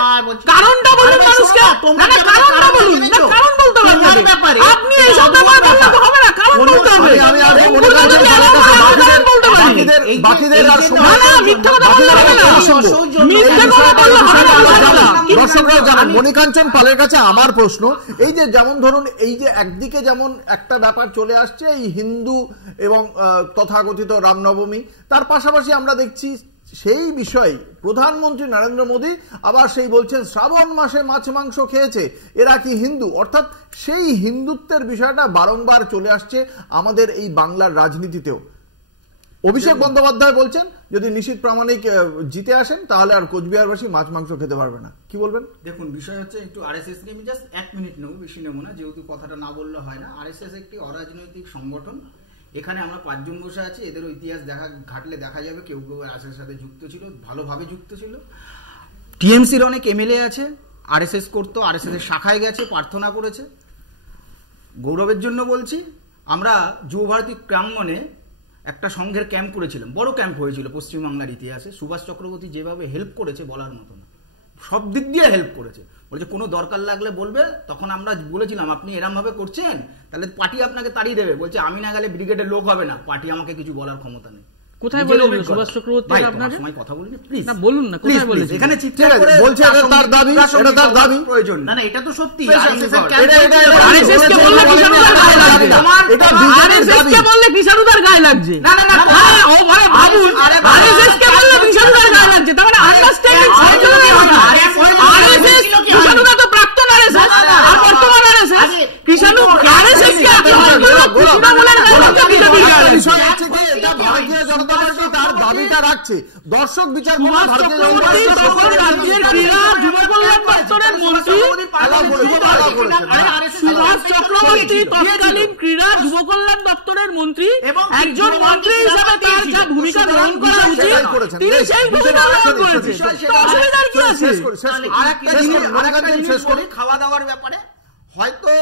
কারণটা বলুন মানুষকে। না না, কারণটা বলুন। না, কারণ বলতে হবে আপনাকে। ব্যাপারে আপনি এইসব ব্যাপার বললে তো হবে না, কারণ বলতে হবে। আমি মনে করছি কারণ বলতে পারি। বাকিদের আর না না, মিথ্যা কথা বললে হবে না। মিথ্যা কথা বললে হবে না। দর্শকরাও জানেন। মণিকাঞ্চন পালের কাছে আমার প্রশ্ন, এই যে যেমন ধরুন এই যে একদিকে যেমন একটা ব্যাপার চলে আসছে এই হিন্দু এবং তথাকথিত রামনবমী, তার পাশাপাশি আমরা দেখছি সেই বিষয়ে প্রধানমন্ত্রী নরেন্দ্র মোদী আবার সেই বলছেন শ্রাবণ মাসে মাছ মাংস খেয়েছে, এরা কি হিন্দু? অর্থাৎ সেই হিন্দুত্বের বিষয়টা বারংবার চলে আসছে আমাদের এই বাংলার রাজনীতিতেও। অভিষেক বন্দ্যোপাধ্যায় বলছেন যদি নিশীথ প্রামাণিক জিতে আসেন তাহলে আর কোচবিহারবাসী মাছ মাংস খেতে পারবে না। কি বলবেন? দেখুন, বিষয় হচ্ছে একটু আরএসএস নিয়ে আমি জাস্ট 1 মিনিট নেব, বেশি নেব না, যেহেতু কথাটা না বললে হয় না। আরএসএস একটি অরাজনৈতিক সংগঠন। এখানে আমরা 5 জন বসে আছি, এদের ইতিহাস ঘাটলে দেখা যাবে কেউ কেউ আরএসএস সাথে যুক্ত ছিল, ভালোভাবে যুক্ত ছিল। টিএমসির অনেক এমএলএ আছে, আরএসএস করতো, আরএসএস এর শাখায় গেছে, প্রার্থনা করেছে। গৌরবের জন্য বলছি, আমরা যুব ভারতী প্রাঙ্গণে একটা সংঘের ক্যাম্প করেছিলাম, বড় ক্যাম্প হয়েছিল পশ্চিমবাংলার ইতিহাসে। সুভাষ চক্রবর্তী যেভাবে হেল্প করেছে বলার মতো না, সব দিক দিয়ে হেল্প করেছে। বলেছে কোনো দরকার লাগলে বলবে। তখন আমরা বলেছিলাম আপনি এরম ভাবে করছেন তাহলে পার্টি আপনাকে তাড়িয়ে দেবে। বলছে আমি না গেলে ব্রিগেডের লোক হবে না, পার্টি আমাকে কিছু বলার ক্ষমতা নেই। কোথায় বলেছিল সুভাষ চক্রবর্তী আপনাকে? সময় কথা বলিনি, প্লিজ না বলুন না, কোথায় বলেছিল? এখানে চিৎকার করে বলছে এটা তার দাবি, এটা তার দাবি। প্রয়োজন না না, এটা তো সত্যি। এটা আরএসএস কে বললে কিষাণুদার গায়ে লাগছে। এটা বিজেপির আরএসএস দাবি। কে বললে কিষাণুদার গায়ে লাগছে। না না না, হ্যাঁ, ও বলে ভাবুন, আরএসএস কে বললে কিষাণুদার গায়ে লাগছে। তার মানে আন্ডারস্ট্যান্ডিং সহযোগিতা কথা। আরএসএস, কিষাণুদা তো প্রাক্তন আরএসএস আর বর্তমান আরএসএস। কিষাণু আরএসএস কে আপনি তৃণমূলের গায়ে লাগছে, বিজেপির গায়ে লাগছে। বিষয় হচ্ছে যে এটা ভারতীয় জনতা পার্টি তার দাবিটা রাখছে, দর্শক বিচার করবে। সুভাষ ভারতীয় জনতা চক্রবর্তী পার্টি তখন রাজ্যের ক্রীড়া যুব কল্যাণ দপ্তরের মন্ত্রী। সুভাষ চক্রবর্তী তৎকালীন ক্রীড়া যুব কল্যাণ দপ্তরের মন্ত্রী, একজন মন্ত্রী হিসাবে তার যা ভূমিকা গ্রহণ করা উচিত তিনি সেই ভূমিকা গ্রহণ করেছেন। অসুবিধার কি আছে? আরেকটা জিনিস বলি খাওয়া দাওয়ার ব্যাপারে। হয়তো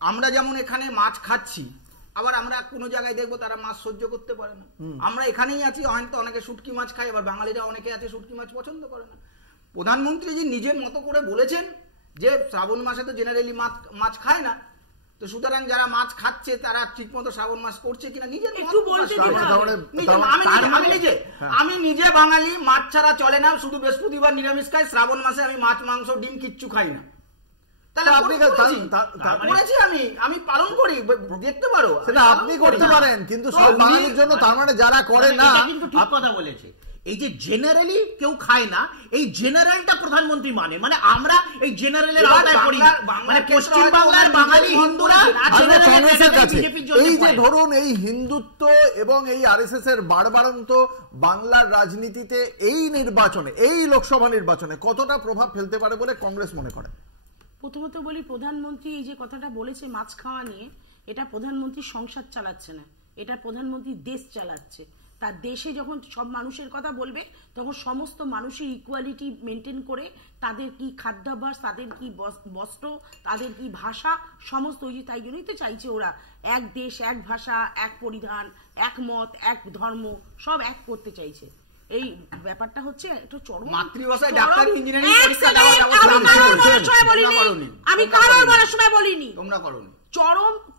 আমরা যেমন এখানে মাছ খাচ্ছি, আবার আমরা কোনো জায়গায় দেখবো তারা মাছ সহ্য করতে পারে না। আমরা এখানেই আছি, হয়তো অনেকে শুটকি মাছ খায়, আবার বাঙালিরা অনেকে আছে শুটকি মাছ পছন্দ করে না। প্রধানমন্ত্রী যে নিজের মতো করে বলেছেন যে শ্রাবণ মাসে তো জেনারেলি মাছ খায় না, তো সুতরাং যারা মাছ খাচ্ছে তারা ঠিক মতো শ্রাবণ মাস করছে কিনা নিজের আমি নিজে বাঙালি, মাছ ছাড়া চলে না, শুধু বৃহস্পতিবার নিরামিষ খাই, শ্রাবণ মাসে আমি মাছ মাংস ডিম কিচ্ছু খাই না। আমি পালন করি, দেখতে পারো সেটা আপনি করতে পারেন, কিন্তু সব বাঙালির জন্য তার মানে যারা করে না। কিন্তু ঠিক কথা বলেছে। এই যে জেনারেলি কেউ খায় না, এই জেনারেলটা প্রধানমন্ত্রী মানে আমরা এই জেনারেলের আওতায় পড়ি না। মানে পশ্চিম বাংলার বাঙালি হিন্দুরা কংগ্রেসের কাছে এই যে ধরুন এই হিন্দুত্ব এবং এই আরএসএস এর বাড়বাড়ন্ত বাংলার রাজনীতিতে এই নির্বাচনে, এই লোকসভা নির্বাচনে কতটা প্রভাব ফেলতে পারে বলে কংগ্রেস মনে করে? প্রথমত বলি, প্রধানমন্ত্রী এই যে কথাটা বলেছে মাছ খাওয়া নিয়ে, এটা প্রধানমন্ত্রী সংসার চালাচ্ছে না, এটা প্রধানমন্ত্রী দেশ চালাচ্ছে। তার দেশে যখন সব মানুষের কথা বলবে তখন সমস্ত মানুষের ইকুয়ালিটি মেনটেন করে তাদের কি খাদ্যাভ্যাস, তাদের কি বস্ত্র, তাদের কি ভাষা, সমস্ত ওই যে তাই জন্যই তো চাইছে ওরা এক দেশ, এক ভাষা, এক পরিধান, এক মত, এক ধর্ম, সব এক করতে চাইছে। এই ব্যাপারটা হচ্ছে একটু চরম মাতৃভাষায় ডাক্তারি ইঞ্জিনিয়ারিং পরীক্ষা আমি কারোর বলার সময় বলিনি, তোমরা করোনি।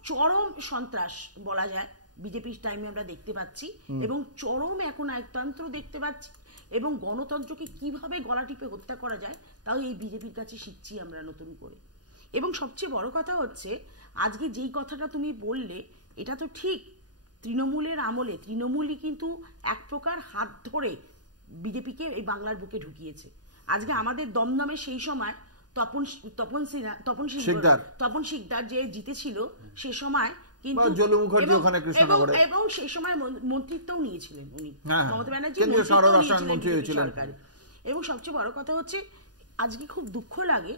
চরম সন্ত্রাস বলা যায় বিজেপির টাইমে আমরা দেখতে পাচ্ছি, এবং চরম এখন আয়তন্ত্র দেখতে পাচ্ছি, এবং গণতন্ত্রকে কিভাবে গলা টিপে হত্যা করা যায় তাও এই বিজেপির কাছে শিখছি আমরা নতুন করে। এবং সবচেয়ে বড় কথা হচ্ছে আজকে যেই কথাটা তুমি বললে এটা তো ঠিক, তৃণমূলের আমলে তৃণমূলই কিন্তু এক প্রকার হাত ধরে বিজেপিকে এই বাংলার বুকে ঢুকিয়েছে। আজকে আমাদের দমদমে সেই সময় তপন শিকদার যে জিতেছিল সে সময় কিন্তু, এবং সেই সময় মন্ত্রিত্বও নিয়েছিলেন উনি, মমতা ব্যানার্জি সরকারে। এবং সবচেয়ে বড় কথা হচ্ছে আজকে খুব দুঃখ লাগে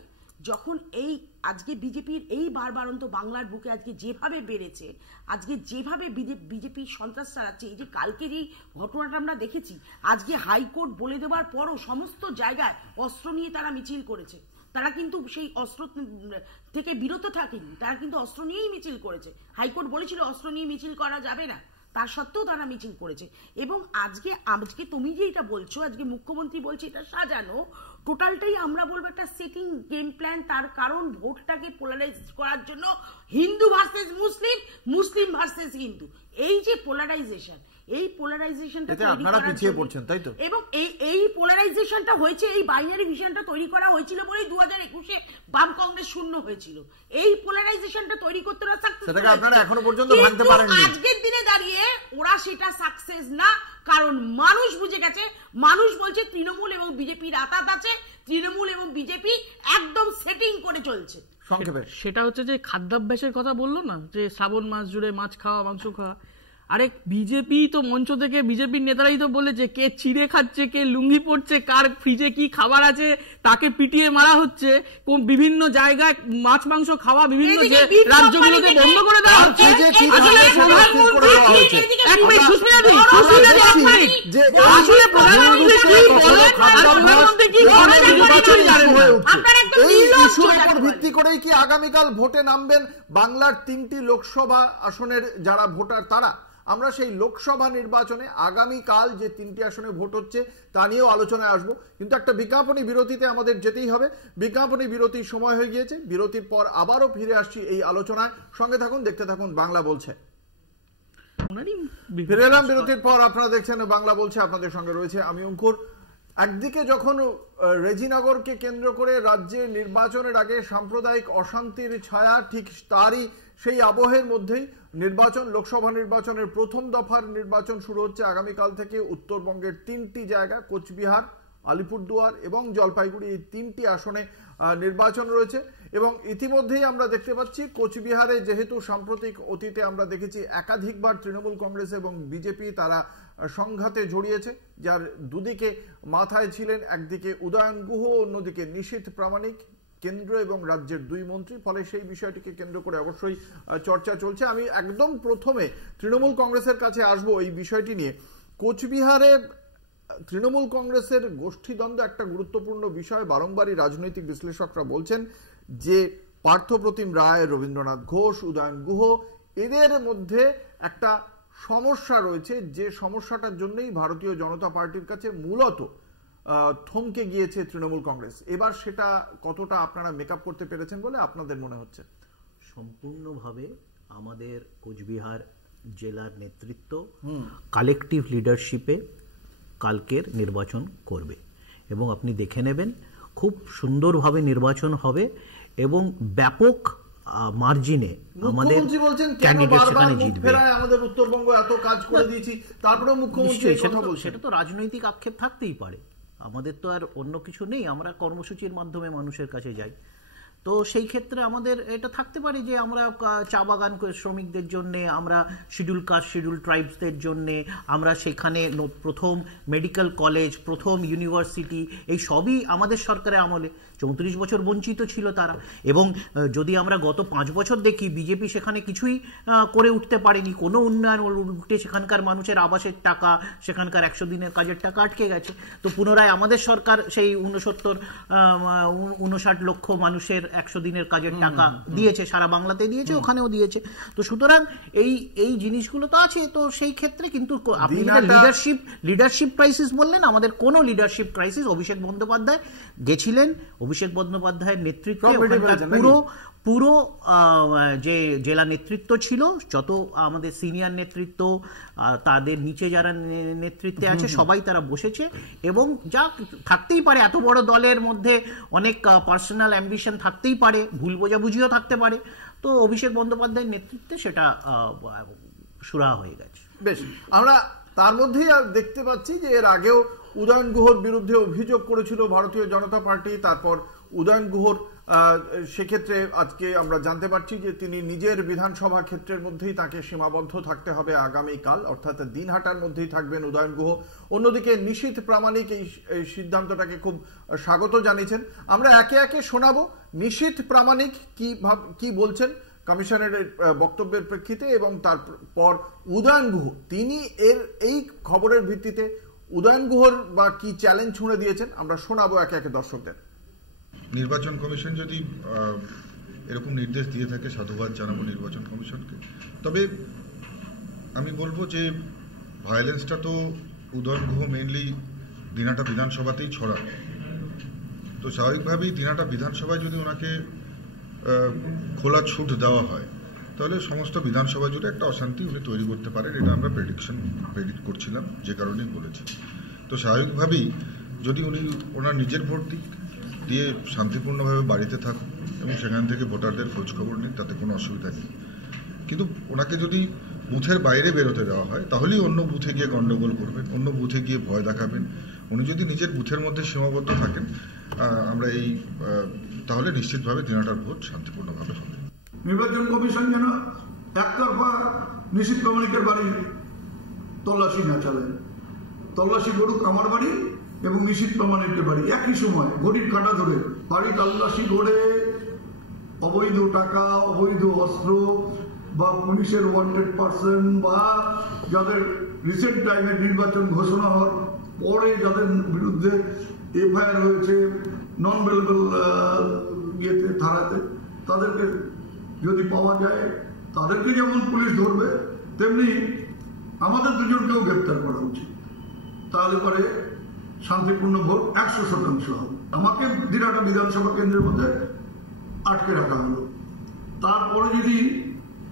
যখন এই আজকে বিজেপির এই বারবারন্ত বাংলার বুকে আজকে যেভাবে বেড়েছে, আজকে যেভাবে বিজেপি সন্ত্রাস চালাচ্ছে, এই যে কালকে যেই ঘটনাটা আমরা দেখেছি, আজকে হাইকোর্ট বলে দেওয়ার পরও সমস্ত জায়গায় অস্ত্র নিয়ে তারা মিছিল করেছে। তারা কিন্তু সেই অস্ত্র থেকে বিরত থাকেনি, তারা কিন্তু অস্ত্র নিয়েই মিছিল করেছে। হাইকোর্ট বলেছিল অস্ত্র নিয়ে মিছিল করা যাবে না, তার সত্ত্বেও তারা মিছিল করেছে। এবং আজকে তুমি যে এটা বলছো, আজকে মুখ্যমন্ত্রী বলছে এটা সাজানো, টোটালটাই আমরা বলবো একটা সেটিং গেম প্ল্যান। তার কারণ ভোটটাকে পোলারাইজ করার জন্য হিন্দু ভার্সেস মুসলিম, মুসলিম ভার্সেস হিন্দু, এই যে পোলারাইজেশন, এই পোলারাইজেশনটা আপনারা পিছিয়ে পড়ছেন, তাই তো? এবং এই পোলারাইজেশনটা হয়েছে, এই বাইনারি ভিশনটা তৈরি করা হয়েছিল বলেই 2021-এ বাম কংগ্রেস শূন্য হয়েছিল। এই পোলারাইজেশনটা তৈরি করতে ওরা সাকসেস, সেটাকে আপনারা এখনো পর্যন্ত ভাঙতে পারেননি। আজকের দিনে দাঁড়িয়ে ওরা সেটা সাকসেস না, কারণ মানুষ বুঝে গেছে, মানুষ বলছে তৃণমূল এবং বিজেপির আতাত আছে, তৃণমূল এবং বিজেপি একদম সেটিং করে চলছে। সেটা হচ্ছে যে খাদ্যাভ্যাসের কথা বললো না, যে শ্রাবণ মাস জুড়ে মাছ খাওয়া, মাংস খাওয়া। আরে বিজেপি তো মঞ্চ থেকে বিজেপির নেতারাই তো বলেছে কে চিড়ে খাচ্ছে, কে লুঙ্গি পড়ছে, কার ফ্রিজে কি খাবার আছে তাকে পিটিয়ে মারা হচ্ছে, বিভিন্ন জায়গায় মাছ মাংস খাওয়া বিভিন্ন রাজ্যগুলোকে বন্ধ করে দেওয়া হচ্ছে। ভিত্তি করেই কি আগামীকাল ভোটে নামবেন বাংলার 3টি লোকসভা আসনের যারা ভোটার তারা? আমরা সেই লোকসভা নির্বাচনে আগামীকাল যে 3টি আসনে ভোট হচ্ছে তা নিয়েও আলোচনায় আসবো, কিন্তু একটা বিজ্ঞাপনী বিরতিতে আমাদের যেতেই হবে। বিজ্ঞাপনী বিরতির সময় হয়ে গিয়েছে, বিরতির পর আবারও ফিরে আসছি এই আলোচনায়। সঙ্গে থাকুন, দেখতে থাকুন বাংলা বলছে। ফিরে এলাম বিরতির পর, আপনারা দেখছেন বাংলা বলছে, আপনাদের সঙ্গে রয়েছে আমি অঙ্কুর। একদিকে যখন রেজিনগরকে কেন্দ্র করে রাজ্যে নির্বাচনের আগে সাম্প্রদায়িক অশান্তির ছায়া, ঠিক তারই সেই আবহের মধ্যেই নির্বাচন, লোকসভা নির্বাচনের প্রথম দফার নির্বাচন শুরু হচ্ছে আগামীকাল থেকে। উত্তরবঙ্গের 3টি জায়গা, কোচবিহার, আলিপুরদুয়ার এবং জলপাইগুড়ি, এই 3টি আসনে নির্বাচন রয়েছে। এবং ইতিমধ্যেই আমরা দেখতে পাচ্ছি কোচবিহারে যেহেতু সাম্প্রতিক অতীতে আমরা দেখেছি একাধিকবার তৃণমূল কংগ্রেস এবং বিজেপি তারা সংঘাতে জড়িয়েছে, যার দুদিকে মাথায় ছিলেন একদিকে উদয়ন গুহ, অন্যদিকে নিশীথ প্রামাণিক, কেন্দ্র এবং রাজ্যের 2 মন্ত্রী। ফলে সেই বিষয়টিকে কেন্দ্র করে অবশ্যই চর্চা চলছে। আমি একদম প্রথমে তৃণমূল কংগ্রেসের কাছে আসবো এই বিষয়টি নিয়ে। কোচবিহারে তৃণমূল কংগ্রেসের গোষ্ঠীদ্বন্দ্ব একটা গুরুত্বপূর্ণ বিষয়। বারংবারই রাজনৈতিক বিশ্লেষকরা বলছেন যে পার্থপ্রতিম রায়, রবীন্দ্রনাথ ঘোষ, উদয়ন গুহ, এদের মধ্যে একটা সমস্যা রয়েছে, যে সমস্যাটার জন্যই ভারতীয় জনতা পার্টির কাছে মূলত থমকে গিয়েছে তৃণমূল কংগ্রেস। এবার সেটা কতটা আপনারা মেকআপ করতে পেরেছেন বলে আপনাদের মনে হচ্ছে? সম্পূর্ণভাবে আমাদের কোচবিহার জেলার নেতৃত্ব কালেকটিভ লিডারশিপে কালকের নির্বাচন করবে, এবং আপনি দেখে নেবেন খুব সুন্দরভাবে নির্বাচন হবে এবং ব্যাপক মার্জিনে আমাদের ক্যান্ডিডেট সেখানে জিতবে। আমাদের উত্তরবঙ্গ এত কাজ করে দিয়েছি, তারপরেও মুখ্যমন্ত্রী সেটা তো রাজনৈতিক আক্ষেপ থাকতেই পারে, আমাদের তো আর অন্য কিছু নেই, আমরা কর্মসূচির মাধ্যমে মানুষের কাছে যাই। তো সেই ক্ষেত্রে আমাদের এটা থাকতে পারে যে আমরা চা বাগান শ্রমিকদের জন্য, আমরা শিডিউল কাস্ট শিডিউল ট্রাইবসদের জন্য আমরা সেখানে প্রথম মেডিকেল কলেজ, প্রথম ইউনিভার্সিটি, এই সবই আমাদের সরকারের আমলে। 34 বছর বঞ্চিত ছিল তারা। এবং যদি আমরা গত 5 বছর দেখি, বিজেপি সেখানে কিছুই করে উঠতে পারেনি, কোনো উন্নয়ন। উঠে সেখানকার মানুষের আবাসের টাকা, সেখানকার 100 দিনের কাজের টাকা আটকে গেছে। তো পুনরায় আমাদের সরকার সেই 59 লক্ষ মানুষের 100 দিনের কাজের টাকা দিয়েছে, সারা বাংলাতে দিয়েছে, ওখানেও দিয়েছে। তো সুতরাং এই জিনিসগুলো তো আছে। তো সেই ক্ষেত্রে কিন্তু আপনি লিডারশিপ ক্রাইসিস বললেন, আমাদের কোনো লিডারশিপ ক্রাইসিস। অভিষেক বন্দ্যোপাধ্যায় গেছিলেন, অভিষেক বন্দ্যোপাধ্যায়ের নেতৃত্বে পুরো যে জেলা নেতৃত্ব ছিল, যত আমাদের সিনিয়র নেতৃত্ব, তাদের নিচে যারা নেতৃত্বে আছে, সবাই তারা বসেছে। এবং যা থাকতেই পারে, এত বড় দলের মধ্যে অনেক পার্সোনাল অ্যাম্বিশন থাকতেই পারে, ভুল বোঝাবুঝিও থাকতে পারে। তো অভিষেক বন্দ্যোপাধ্যায়ের নেতৃত্বে সেটা সুরাহা হয়ে গেছে। বেশ, আমরা তার মধ্যেই দেখতে পাচ্ছি যে এর আগেও উদয়ন গুহর বিরুদ্ধে অভিযোগ করেছিল ভারতীয় জনতা পার্টি। তারপর উদয়ন গুহর সেক্ষেত্রে আজকে আমরা জানতে পারছি যে তিনি নিজের বিধানসভা ক্ষেত্রের মধ্যেই তাকে সীমাবদ্ধ থাকতে হবে আগামীকাল, অর্থাৎ দিনহাটার মধ্যেই থাকবেন উদয়ন গুহ। অন্যদিকে নিশীথ প্রামাণিক এই সিদ্ধান্তটাকে খুব স্বাগত জানিয়েছেন। আমরা একে একে শোনাবো নিশীথ প্রামাণিক কি বলছেন কমিশনারের বক্তব্যের প্রেক্ষিতে, এবং তারপর উদয়ন গুহ তিনি এই খবরের ভিত্তিতে উদয়ন গুহর বা কি চ্যালেঞ্জ ছুঁড়ে দিয়েছেন আমরা শোনাবো একে একে দর্শকদের। নির্বাচন কমিশন যদি এরকম নির্দেশ দিয়ে থাকে, সাধুবাদ জানাবো নির্বাচন কমিশনকে। তবে আমি বলবো যে ভায়োলেন্সটা তো উদয়ন গুহ মেইনলি দিনহাটা বিধানসভাতেই ছড়ায়। তো স্বাভাবিকভাবেই দিনহাটা বিধানসভায় যদি ওনাকে খোলা ছুট দেওয়া হয়, তাহলে সমস্ত বিধানসভা জুড়ে একটা অশান্তি উনি তৈরি করতে পারেন। এটা আমরা প্রেডিক্ট করছিলাম, যে কারণেই বলেছি। তো স্বাভাবিকভাবেই যদি উনি ওনার নিজের ভোট দিয়ে শান্তিপূর্ণভাবে বাড়িতে থাকুন এবং সেখান থেকে ভোটারদের খোঁজ খবর নিন, তাতে কোনো অসুবিধা নেই। কিন্তু ওনাকে যদি বুথের বাইরে বেরোতে দেওয়া হয়, তাহলেই অন্য বুথে গিয়ে গন্ডগোল করবেন, অন্য বুথে গিয়ে ভয় দেখাবেন। উনি যদি নিজের বুথের মধ্যে সীমাবদ্ধ থাকেন, আমরা তাহলে নিশ্চিতভাবে দিনহাটার ভোট শান্তিপূর্ণভাবে হবে। নির্বাচন কমিশন যেন একতরফা নিশীথ প্রামাণিকের বাড়ি তল্লাশি না চালায়। তল্লাশি করুক আমার বাড়ি এবং নিশীথ প্রামাণিকের বাড়ি একই সময় ঘড়ির কাঁটা ধরে বাড়ি তল্লাশি করে অবৈধ টাকা, অবৈধ অস্ত্র বা পুলিশের ওয়ান্টেড পার্সন বা যাদের রিসেন্ট টাইমে নির্বাচন ঘোষণা হওয়ার পরে যাদের বিরুদ্ধে এফআইআর হয়েছে নন বেলেবল ইয়েতে ধারাতে, তাদেরকে যদি পাওয়া যায় তাদেরকে যেমন পুলিশ ধরবে, তেমনি আমাদের দুজনকেও গ্রেপ্তার করা উচিত। তাহলে পরে শান্তিপূর্ণ ভোট 100% হবে। আমাকে দিনহাটা বিধানসভা কেন্দ্রের মধ্যে আটকে রাখা হলো, তারপরে যদি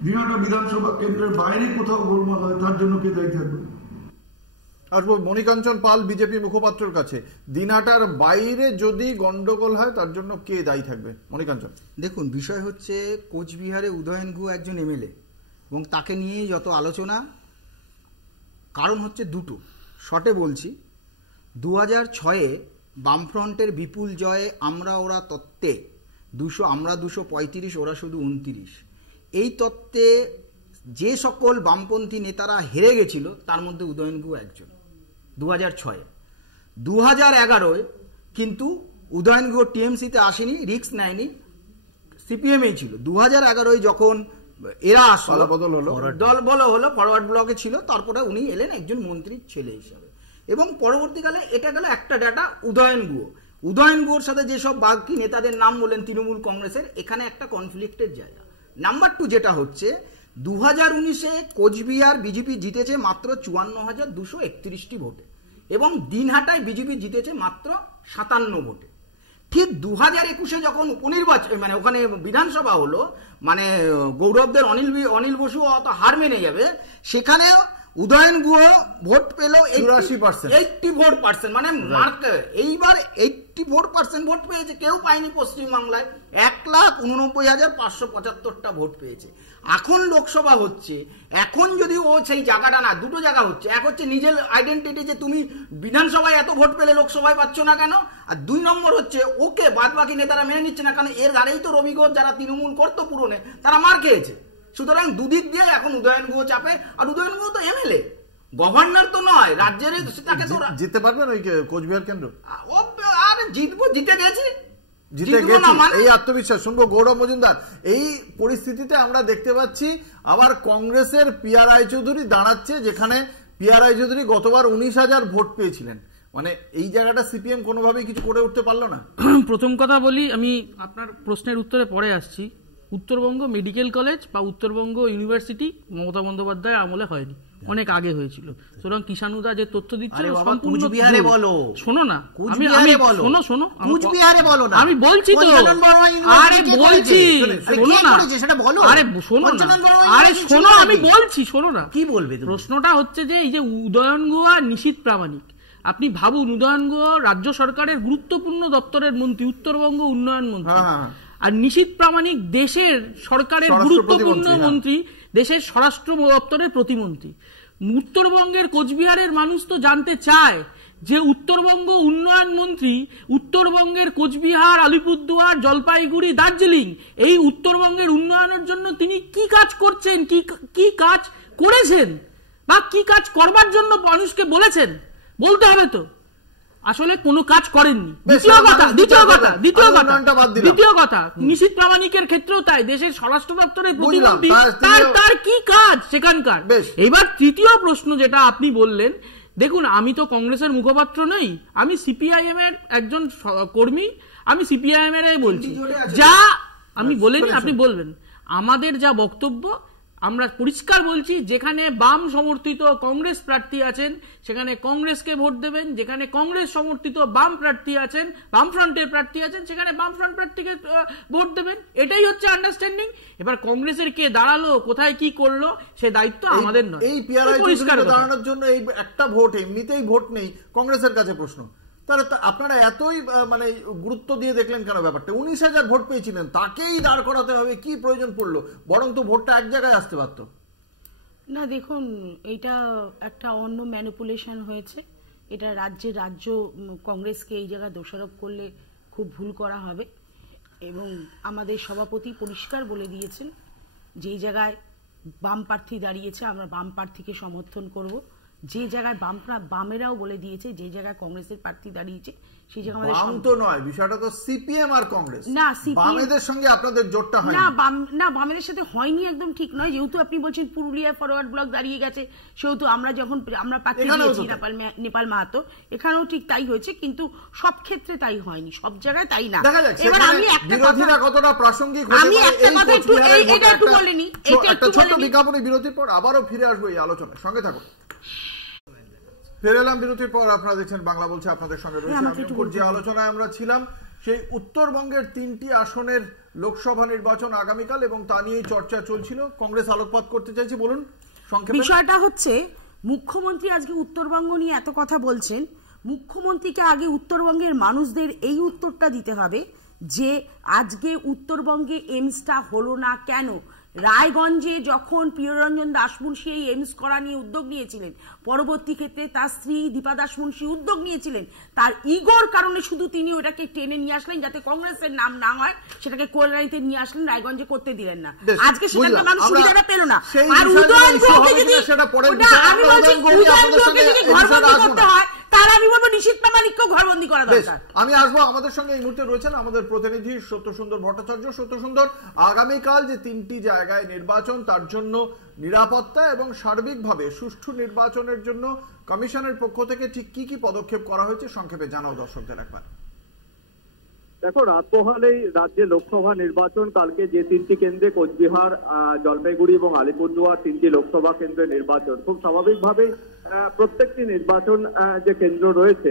দিনহাটা বিধানসভা কেন্দ্রের বাইরে কোথাও গোলমাল হয়, তার জন্য কে দায়ী থাকবে? আসবো মণিকাঞ্চন পাল বিজেপি মুখপাত্রের কাছে। দিনহাটার বাইরে যদি গন্ডগোল হয়, তার জন্য কে দায়ী থাকবে? মণিকাঞ্চন, দেখুন, বিষয় হচ্ছে কোচবিহারে উদয়ন গুহ একজন এমএলএ এবং তাকে নিয়ে যত আলোচনা, কারণ হচ্ছে দুটো। শর্টে বলছি, 2006-এ বামফ্রন্টের বিপুল জয়ে আমরা ওরা তত্ত্বে আমরা 235, ওরা শুধু 29। এই তত্ত্বে যে সকল বামপন্থী নেতারা হেরে গেছিল, তার মধ্যে উদয়ন গুহ একজন। 2006-এ 2011-এ কিন্তু উদয়ন গুহ টিএমসিতে আসেনি, রিস্ক নেয়নি, সিপিএমই ছিল। 2011-এ যখন এরা আসলো, দল হলো, ফরওয়ার্ড ব্লকে ছিল, তারপরে উনি এলেন একজন মন্ত্রীর ছেলে হিসাবে। এবং পরবর্তীকালে এটা গেল একটা ডাটা উদয়ন গুহর সাথে যেসব বাকি নেতাদের নাম বললেন তৃণমূল কংগ্রেসের, এখানে একটা কনফ্লিক্টের জায়গা। নাম্বার 2 যেটা হচ্ছে, 2019-এ কোচবিহার বিজেপি জিতেছে মাত্র 54,231টি ভোটে এবং দিনহাটায় বিজেপি জিতেছে মাত্র 57 ভোটে। ঠিক 2021-এ যখন উপনির্বাচন, মানে ওখানে বিধানসভা হলো, মানে গৌরবদের অনিল বসু অত হার মেনে যাবে, সেখানে উদয়ন গুহ ভোট পেল 84%, 84%, মানে মার্কে এইবার 84% ভোট পেয়েছে। কেউ পায়নি পশ্চিমবাংলায়। 1,89,575টা ভোট পেয়েছে। এখন লোকসভা হচ্ছে, এখন যদি ও সেই জায়গাটা না, দুটো জায়গা হচ্ছে, এক হচ্ছে নিজের আইডেন্টিটি, যে তুমি বিধানসভায় এত ভোট পেলে লোকসভায় পাচ্ছ না কেন, আর 2 নম্বর হচ্ছে ওকে বাদ বাকি নেতারা মেনে নিচ্ছে না, কারণ এর ধারেই তো রবি ঘোষ যারা তৃণমূল করতো পুরনে, তারা মার খেয়েছে। সুতরাং দুদিক দিয়ে এখন উদয়ন গুহ চাপে। আর উদয়ন গুহ তো এমএলএ, গভর্নর তো নয় রাজ্যের, তাকে তো জিততে পারবেন ওই কোচবিহার কেন্দ্র? আর জিতবো, জিতে গেছি, এই আত্মবিশ্বাস। শুনবো গৌরব মজুমদার। এই পরিস্থিতিতে আমরা দেখতে পাচ্ছি আবার কংগ্রেসের পিয়া রায়চৌধুরী দাঁড়াচ্ছে, যেখানে পিয়া রায়চৌধুরী গতবার 19,000 ভোট পেয়েছিলেন। মানে এই জায়গাটা সিপিএম কোনোভাবেই কিছু করে উঠতে পারলো না। প্রথম কথা বলি, আমি আপনার প্রশ্নের উত্তরে পরে আসছি। উত্তরবঙ্গ মেডিকেল কলেজ বা উত্তরবঙ্গ ইউনিভার্সিটি মমতা বন্দ্যোপাধ্যায় আমলে হয়নি, অনেক আগে হয়েছিল। সুতরাং কিষানুদা যে তথ্য দিচ্ছে কুচবিহারে বলো, শোনো না, শোনো কুচবিহারে বলো না, আমি বলছি তো, আরে বলছি শোনো না, সেটা বলো, আরে শোনো না, আরে শোনো, আমি বলছি শোনো না, কি বলবে? প্রশ্নটা হচ্ছে যে এই যে উদয়ন গুহ আর নিশীথ প্রামাণিক, আপনি ভাবুন, উদয়ন গুহ রাজ্য সরকারের গুরুত্বপূর্ণ দপ্তরের মন্ত্রী, উত্তরবঙ্গ উন্নয়ন মন্ত্রী, আর নিশীথ প্রামাণিক দেশের সরকারের গুরুত্বপূর্ণ মন্ত্রী, দেশের স্বরাষ্ট্র দপ্তরের প্রতিমন্ত্রী। উত্তরবঙ্গের কোচবিহারের মানুষ তো জানতে চায় যে উত্তরবঙ্গ উন্নয়ন মন্ত্রী উত্তরবঙ্গের কোচবিহার, আলিপুরদুয়ার, জলপাইগুড়ি, দার্জিলিং এই উত্তরবঙ্গের উন্নয়নের জন্য তিনি কি কাজ করছেন, কি কাজ করেছেন, বা কি কাজ করবার জন্য মানুষকে বলেছেন, বলতে হবে তো। আসলে কোনো কাজ করেননি। দ্বিতীয় কথা নিশীথ প্রামাণিকের ক্ষেত্রেও তাই, দেশের স্বরাষ্ট্র দপ্তরের প্রতিমন্ত্রী, তার কি কাজ সেখানকার। এবার তৃতীয় প্রশ্ন যেটা আপনি বললেন, দেখুন আমি তো কংগ্রেসের মুখপাত্র নই, আমি সিপিআইএম এর একজন কর্মী, আমি সিপিআইএম এর বলছি, যা আমি বলিনি আপনি বলবেন। আমাদের যা বক্তব্য আমরা পরিষ্কার বলছি, যেখানে বাম সমর্থিত কংগ্রেস প্রার্থী আছেন সেখানে কংগ্রেসকে ভোট দেবেন, যেখানে কংগ্রেস সমর্থিত বাম প্রার্থী আছেন, বামফ্রন্টের প্রার্থী আছেন, সেখানে বামফ্রন্ট প্রার্থীকে ভোট দেবেন। এটাই হচ্ছে আন্ডারস্ট্যান্ডিং। এবার কংগ্রেসের কে দাঁড়ালো, কোথায় কি করলো, সে দায়িত্ব আমাদের নয়। এই পরিষ্কার দাঁড়ানোর জন্য এই একটা ভোট, এমনিতেই ভোট নেই কংগ্রেসের কাছে। প্রশ্ন, তাহলে আপনারা এতই মানে গুরুত্ব দিয়ে দেখলেন কেন ব্যাপারটা? 19,000 ভোট পেয়েছিলেন, তাকেই দাঁড় করাতে হবে কি প্রয়োজন পড়লো? বরং তো ভোটটা এক জায়গায় আসতে পারত না। দেখুন, এটা একটা অন্য ম্যানিপুলেশন হয়েছে। এটা রাজ্য কংগ্রেসকে এই জায়গায় দোষারোপ করলে খুব ভুল করা হবে। এবং আমাদের সভাপতি পরিষ্কার বলে দিয়েছেন যেই জায়গায় বাম প্রার্থী দাঁড়িয়েছে আমরা বাম প্রার্থীকে সমর্থন করব, যে জায়গায় বামেরাও বলে দিয়েছে যে জায়গায় কংগ্রেসের প্রার্থী দাঁড়িয়েছে সেই জায়গায় আমাদের বাম তো নয়, বিষয়টা তো সিপিএম আর কংগ্রেস না, বামেদের সঙ্গে আপনাদের জোটটা হয় না, বামেদের সাথে হয়নি, একদম ঠিক নয়। যেহেতু আপনি বলছেন পুরুলিয়া ফরওয়ার্ড ব্লক দাঁড়িয়ে গেছে, সেহেতু আমরা প্রার্থী দিয়েছি নেপাল মাহাতো, এখানেও ঠিক তাই হয়েছে, কিন্তু সব ক্ষেত্রে তাই হয়নি, সব জায়গায় তাই না। এবার আমি বিরোধীরা কতটা প্রাসঙ্গিক, আমি একটা কথা একটু বলিনি, একটা ছোট্ট বিজ্ঞাপনী বিরতির পর আবারও ফিরে আসবো এই আলোচনার সঙ্গে। থাকুন। ফিরে এলাম বিরতির পর, আপনারা দেখছেন বাংলা বলছে, আপনাদের সঙ্গে রয়েছে। যে আলোচনায় আমরা ছিলাম সেই উত্তরবঙ্গের 3টি আসনের লোকসভা নির্বাচন আগামীকাল, এবং তা নিয়েই চর্চা চলছিল। কংগ্রেস আলোকপাত করতে চাইছে, বলুন সংক্ষেপে। বিষয়টা হচ্ছে মুখ্যমন্ত্রী আজকে উত্তরবঙ্গ নিয়ে এত কথা বলছেন, মুখ্যমন্ত্রীকে আগে উত্তরবঙ্গের মানুষদের এই উত্তরটা দিতে হবে যে আজকে উত্তরবঙ্গে এইমসটা হলো না কেন। রায়গঞ্জে যখন প্রিয়রঞ্জন দাসমুন্সী এই এইমস করা নিয়ে উদ্যোগ নিয়েছিলেন, পরবর্তী ক্ষেত্রে তার স্ত্রী দীপা দাসমুন্সী উদ্যোগ নিয়েছিলেন, তার ইগোর কারণে শুধু তিনি ওটাকে টেনে নিয়ে আসলেন যাতে কংগ্রেসের নাম না হয়, সেটাকে কল্যাণীতে নিয়ে আসলেন, রায়গঞ্জে করতে দিলেন না। আজকে সেখানকার মানুষ সুবিধাটা পেল না। আর উদয়নগুলোকে যদি আমি বলছি উদয়নগুলোকে যদি ঘরবন্দি করতে হয় তাহলে আমি বলবো নিশীথ প্রামাণিককেও ঘরবন্দি করা দরকার। আমি আসবো, আমাদের সঙ্গে এই মুহূর্তে রয়েছেন আমাদের প্রতিনিধি সত্যসুন্দর ভট্টাচার্য। সত্যসুন্দর, আগামীকাল যে 3টি জায়গায় নির্বাচন, তার জন্য নিরাপত্তা এবং সার্বিকভাবে সুষ্ঠু নির্বাচনের জন্য কমিশনের পক্ষ থেকে ঠিক কি কি পদক্ষেপ করা হয়েছে সংক্ষেপে জানাও দর্শকদের একবার। দেখো, রাত পোহালেই রাজ্যে লোকসভা নির্বাচন। কালকে যে 3টি কেন্দ্রে, কোচবিহার, জলপাইগুড়ি এবং আলিপুরদুয়ার 3টি লোকসভা কেন্দ্রে নির্বাচন, খুব স্বাভাবিকভাবেই প্রত্যেকটি নির্বাচন যে কেন্দ্র রয়েছে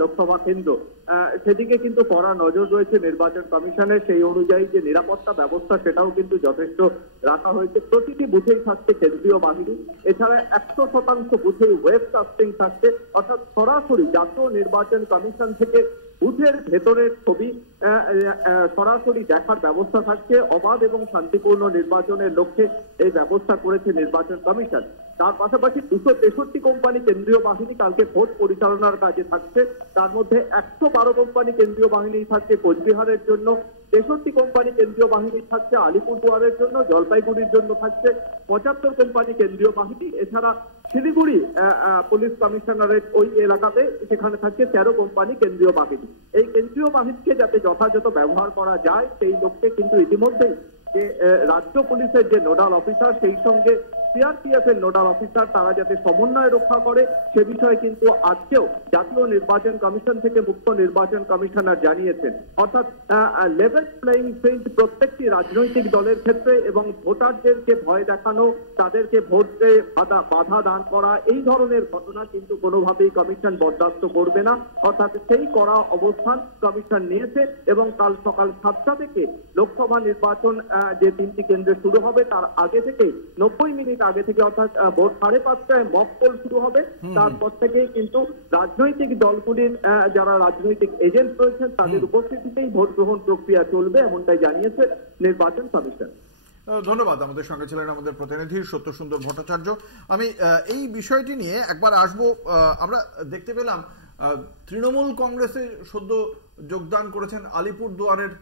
লোকসভা কেন্দ্র, সেদিকে কিন্তু কড়া নজর রয়েছে নির্বাচন কমিশনের। সেই অনুযায়ী যে নিরাপত্তা ব্যবস্থা সেটাও কিন্তু যথেষ্ট রাখা হয়েছে। প্রতিটি বুথেই থাকছে কেন্দ্রীয় বাহিনী, এছাড়া 100% বুথেই ওয়েবকাস্টিং থাকছে, অর্থাৎ সরাসরি জাতীয় নির্বাচন কমিশন থেকে বুথের ভেতরের ছবি সরাসরি দেখার ব্যবস্থা থাকছে। অবাধ এবং শান্তিপূর্ণ নির্বাচনের লক্ষ্যে এই ব্যবস্থা করেছে নির্বাচন কমিশন। তার পাশাপাশি 263 কোম্পানি কেন্দ্রীয় বাহিনী কালকে ভোট পরিচালনার কাজে থাকছে। তার মধ্যে 112 কোম্পানি কেন্দ্রীয় বাহিনী থাকছে কোচবিহারের জন্য, 63 কোম্পানি কেন্দ্রীয় বাহিনী থাকছে আলিপুরদুয়ারের জন্য, জলপাইগুড়ির জন্য থাকছে 75 কোম্পানি কেন্দ্রীয় বাহিনী। এছাড়া শিলিগুড়ি পুলিশ কমিশনারেট ওই এলাকাতে সেখানে থাকছে 13 কোম্পানি কেন্দ্রীয় বাহিনী। এই কেন্দ্রীয় বাহিনীকে যাতে যথাযথ ব্যবহার করা যায় সেই লক্ষ্যে কিন্তু ইতিমধ্যেই যে রাজ্য পুলিশের যে নোডাল অফিসার সেই সঙ্গে সিআরপিএফ এর নোডাল অফিসার তারা যাতে সমন্বয় রক্ষা করে সে বিষয়ে কিন্তু আজকেও জাতীয় নির্বাচন কমিশন থেকে মুখ্য নির্বাচন কমিশনার জানিয়েছেন। অর্থাৎ লেভেল প্লেইং ফিল্ড প্রত্যেকটি রাজনৈতিক দলের ক্ষেত্রে এবং ভোটারদেরকে ভয় দেখানো, তাদেরকে ভোটে বাধা দান করা, এই ধরনের ঘটনা কিন্তু কোনোভাবেই কমিশন বরদাস্ত করবে না। অর্থাৎ সেই কড়া অবস্থান কমিশন নিয়েছে এবং কাল সকাল 7টা থেকে লোকসভা নির্বাচন যে 3টি কেন্দ্রে শুরু হবে তার আগে থেকে 90 মিনিট আগে থেকে অর্থাৎ ভোর 5:30টায় মক পোল শুরু হবে। তারপর থেকেই কিন্তু রাজনৈতিক দলগুলির যারা রাজনৈতিক এজেন্ট রয়েছেন তাদের উপস্থিতিতেই ভোট গ্রহণ প্রক্রিয়া চলবে, এমনটাই জানিয়েছে নির্বাচন কমিশন। ধন্যবাদ। আমাদের সঙ্গে ছিলেন আমাদের প্রতিনিধি সত্যসুন্দর ভট্টাচার্য। আমি এই বিষয়টি নিয়ে একবার আসবো। আমরা দেখতে পেলাম তৃণমূল কংগ্রেসে সদ্য যোগদান করেছেন আলিপুরদুয়ারের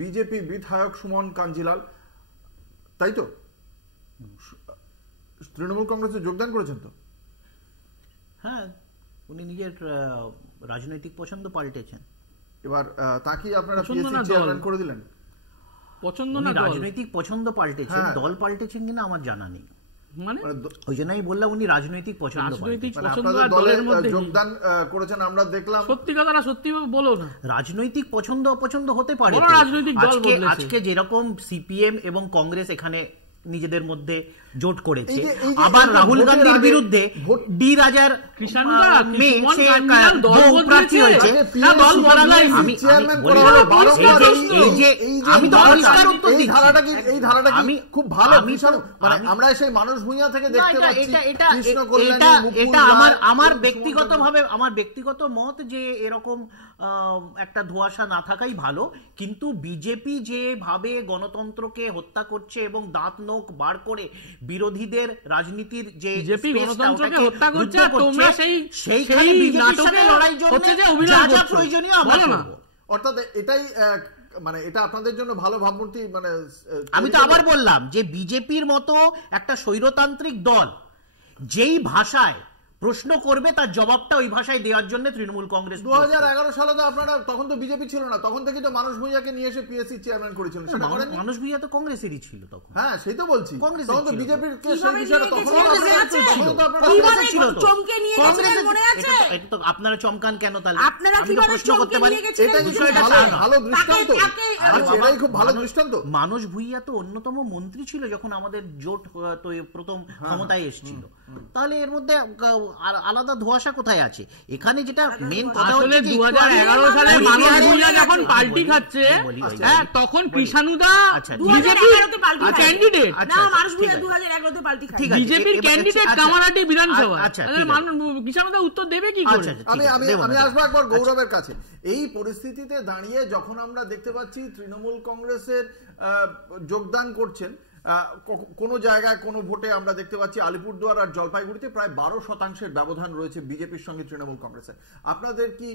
বিজেপি বিধায়ক সুমন কাঞ্জিলাল, তাই তো? তৃণমূল কংগ্রেসে যোগদান করেছেন তো? হ্যাঁ, উনি নিজের রাজনৈতিক পছন্দ পাল্টেছেন। এবার তাকে আপনারা পিএসসি চেয়ারম্যান করে দিলেন। পছন্দ না রাজনৈতিক পছন্দ পাল্টেছেন, দল পাল্টেছেন কিনা আমার জানা নেই। মানে ওই জন্যই বললাম উনি রাজনৈতিক পছন্দ যোগদান করেছেন আমরা দেখলাম। সত্যি কথাটা সত্যি বলো না, রাজনৈতিক পছন্দ অপছন্দ হতে পারে। আজকে যেরকম সিপিএম এবং কংগ্রেস এখানে নিজেদের মধ্যে জোট করেছে, আবার রাহুল গান্ধীর বিরুদ্ধে ডি রাজার খুব ভালো। আমরা সেই মানুষ ভূঁইয়া থেকে দেখতে পাচ্ছি এটা আমার ব্যক্তিগত মত যে এরকম একটা ধোঁয়াশা না থাকাই ভালো। কিন্তু বিজেপি যেভাবে গণতন্ত্রকে হত্যা করছে এবং দাঁত নোক বার করে বিরোধীদের রাজনীতির যে গণতন্ত্রকে হত্যা করছে, তোমরা সেইখানে বিজেপির সাথে লড়াইয়ের জন্য যা যা প্রয়োজনীয় আমরা করব। অর্থাৎ এটাই মানে এটা আপনাদের জন্য ভালো ভাবমূর্তি। মানে আমি তো আবার বললাম যে বিজেপির মতো একটা স্বৈরতান্ত্রিক দল যেই ভাষায় প্রশ্ন করবে তার জবাবটা ওই ভাষায় দেওয়ার জন্য তৃণমূল কংগ্রেস 2011 সালে তো আপনারা তখন তো বিজেপি ছিল না, তখন থেকে তো মানুষ ভূঁইয়াকে নিয়ে এসে পিএসসি চেয়ারম্যান করেছিল। মানুষ ভূঁইয়া তো কংগ্রেসেরই ছিল তখন। হ্যাঁ, সেই তো বলছি, কংগ্রেস তখন তো বিজেপির আপনারা চমকান কেন? তাহলে আমি তো প্রশ্ন করতে পারি, ভালো দৃষ্টান্ত, এটাই খুব ভালো দৃষ্টান্ত। মানুষ ভূঁইয়া তো অন্যতম মন্ত্রী ছিল যখন আমাদের জোট প্রথম ক্ষমতায় এসেছিল। তাহলে এর মধ্যে আলাদা ধোঁয়াশা কোথায় আছে? এখানে যেটা মেন কথা হচ্ছে 2011 সালে মানুষ ভূঁইয়া যখন পার্টি খাচ্ছে, তখন কৃষাণুদা ক্যান্ডিডেট, বিজেপির ক্যান্ডিডেট কামারহাটি বিধানসভা। কৃষাণুদা উত্তর দেবে কি করে? আমি আসবো একবার গৌরবের কাছে। এই পরিস্থিতিতে দাঁড়িয়ে যখন আমরা দেখতে পাচ্ছি তৃণমূল কংগ্রেসের যোগদান করছেন, কোন জায়গায় কোন ভোটে আমরা দেখতে পাচ্ছি আলিপুরদুয়ার আর জলপাইগুড়িতে প্রায় 12% ব্যবধান রয়েছে বিজেপির সঙ্গে তৃণমূল কংগ্রেসের। আপনাদের কি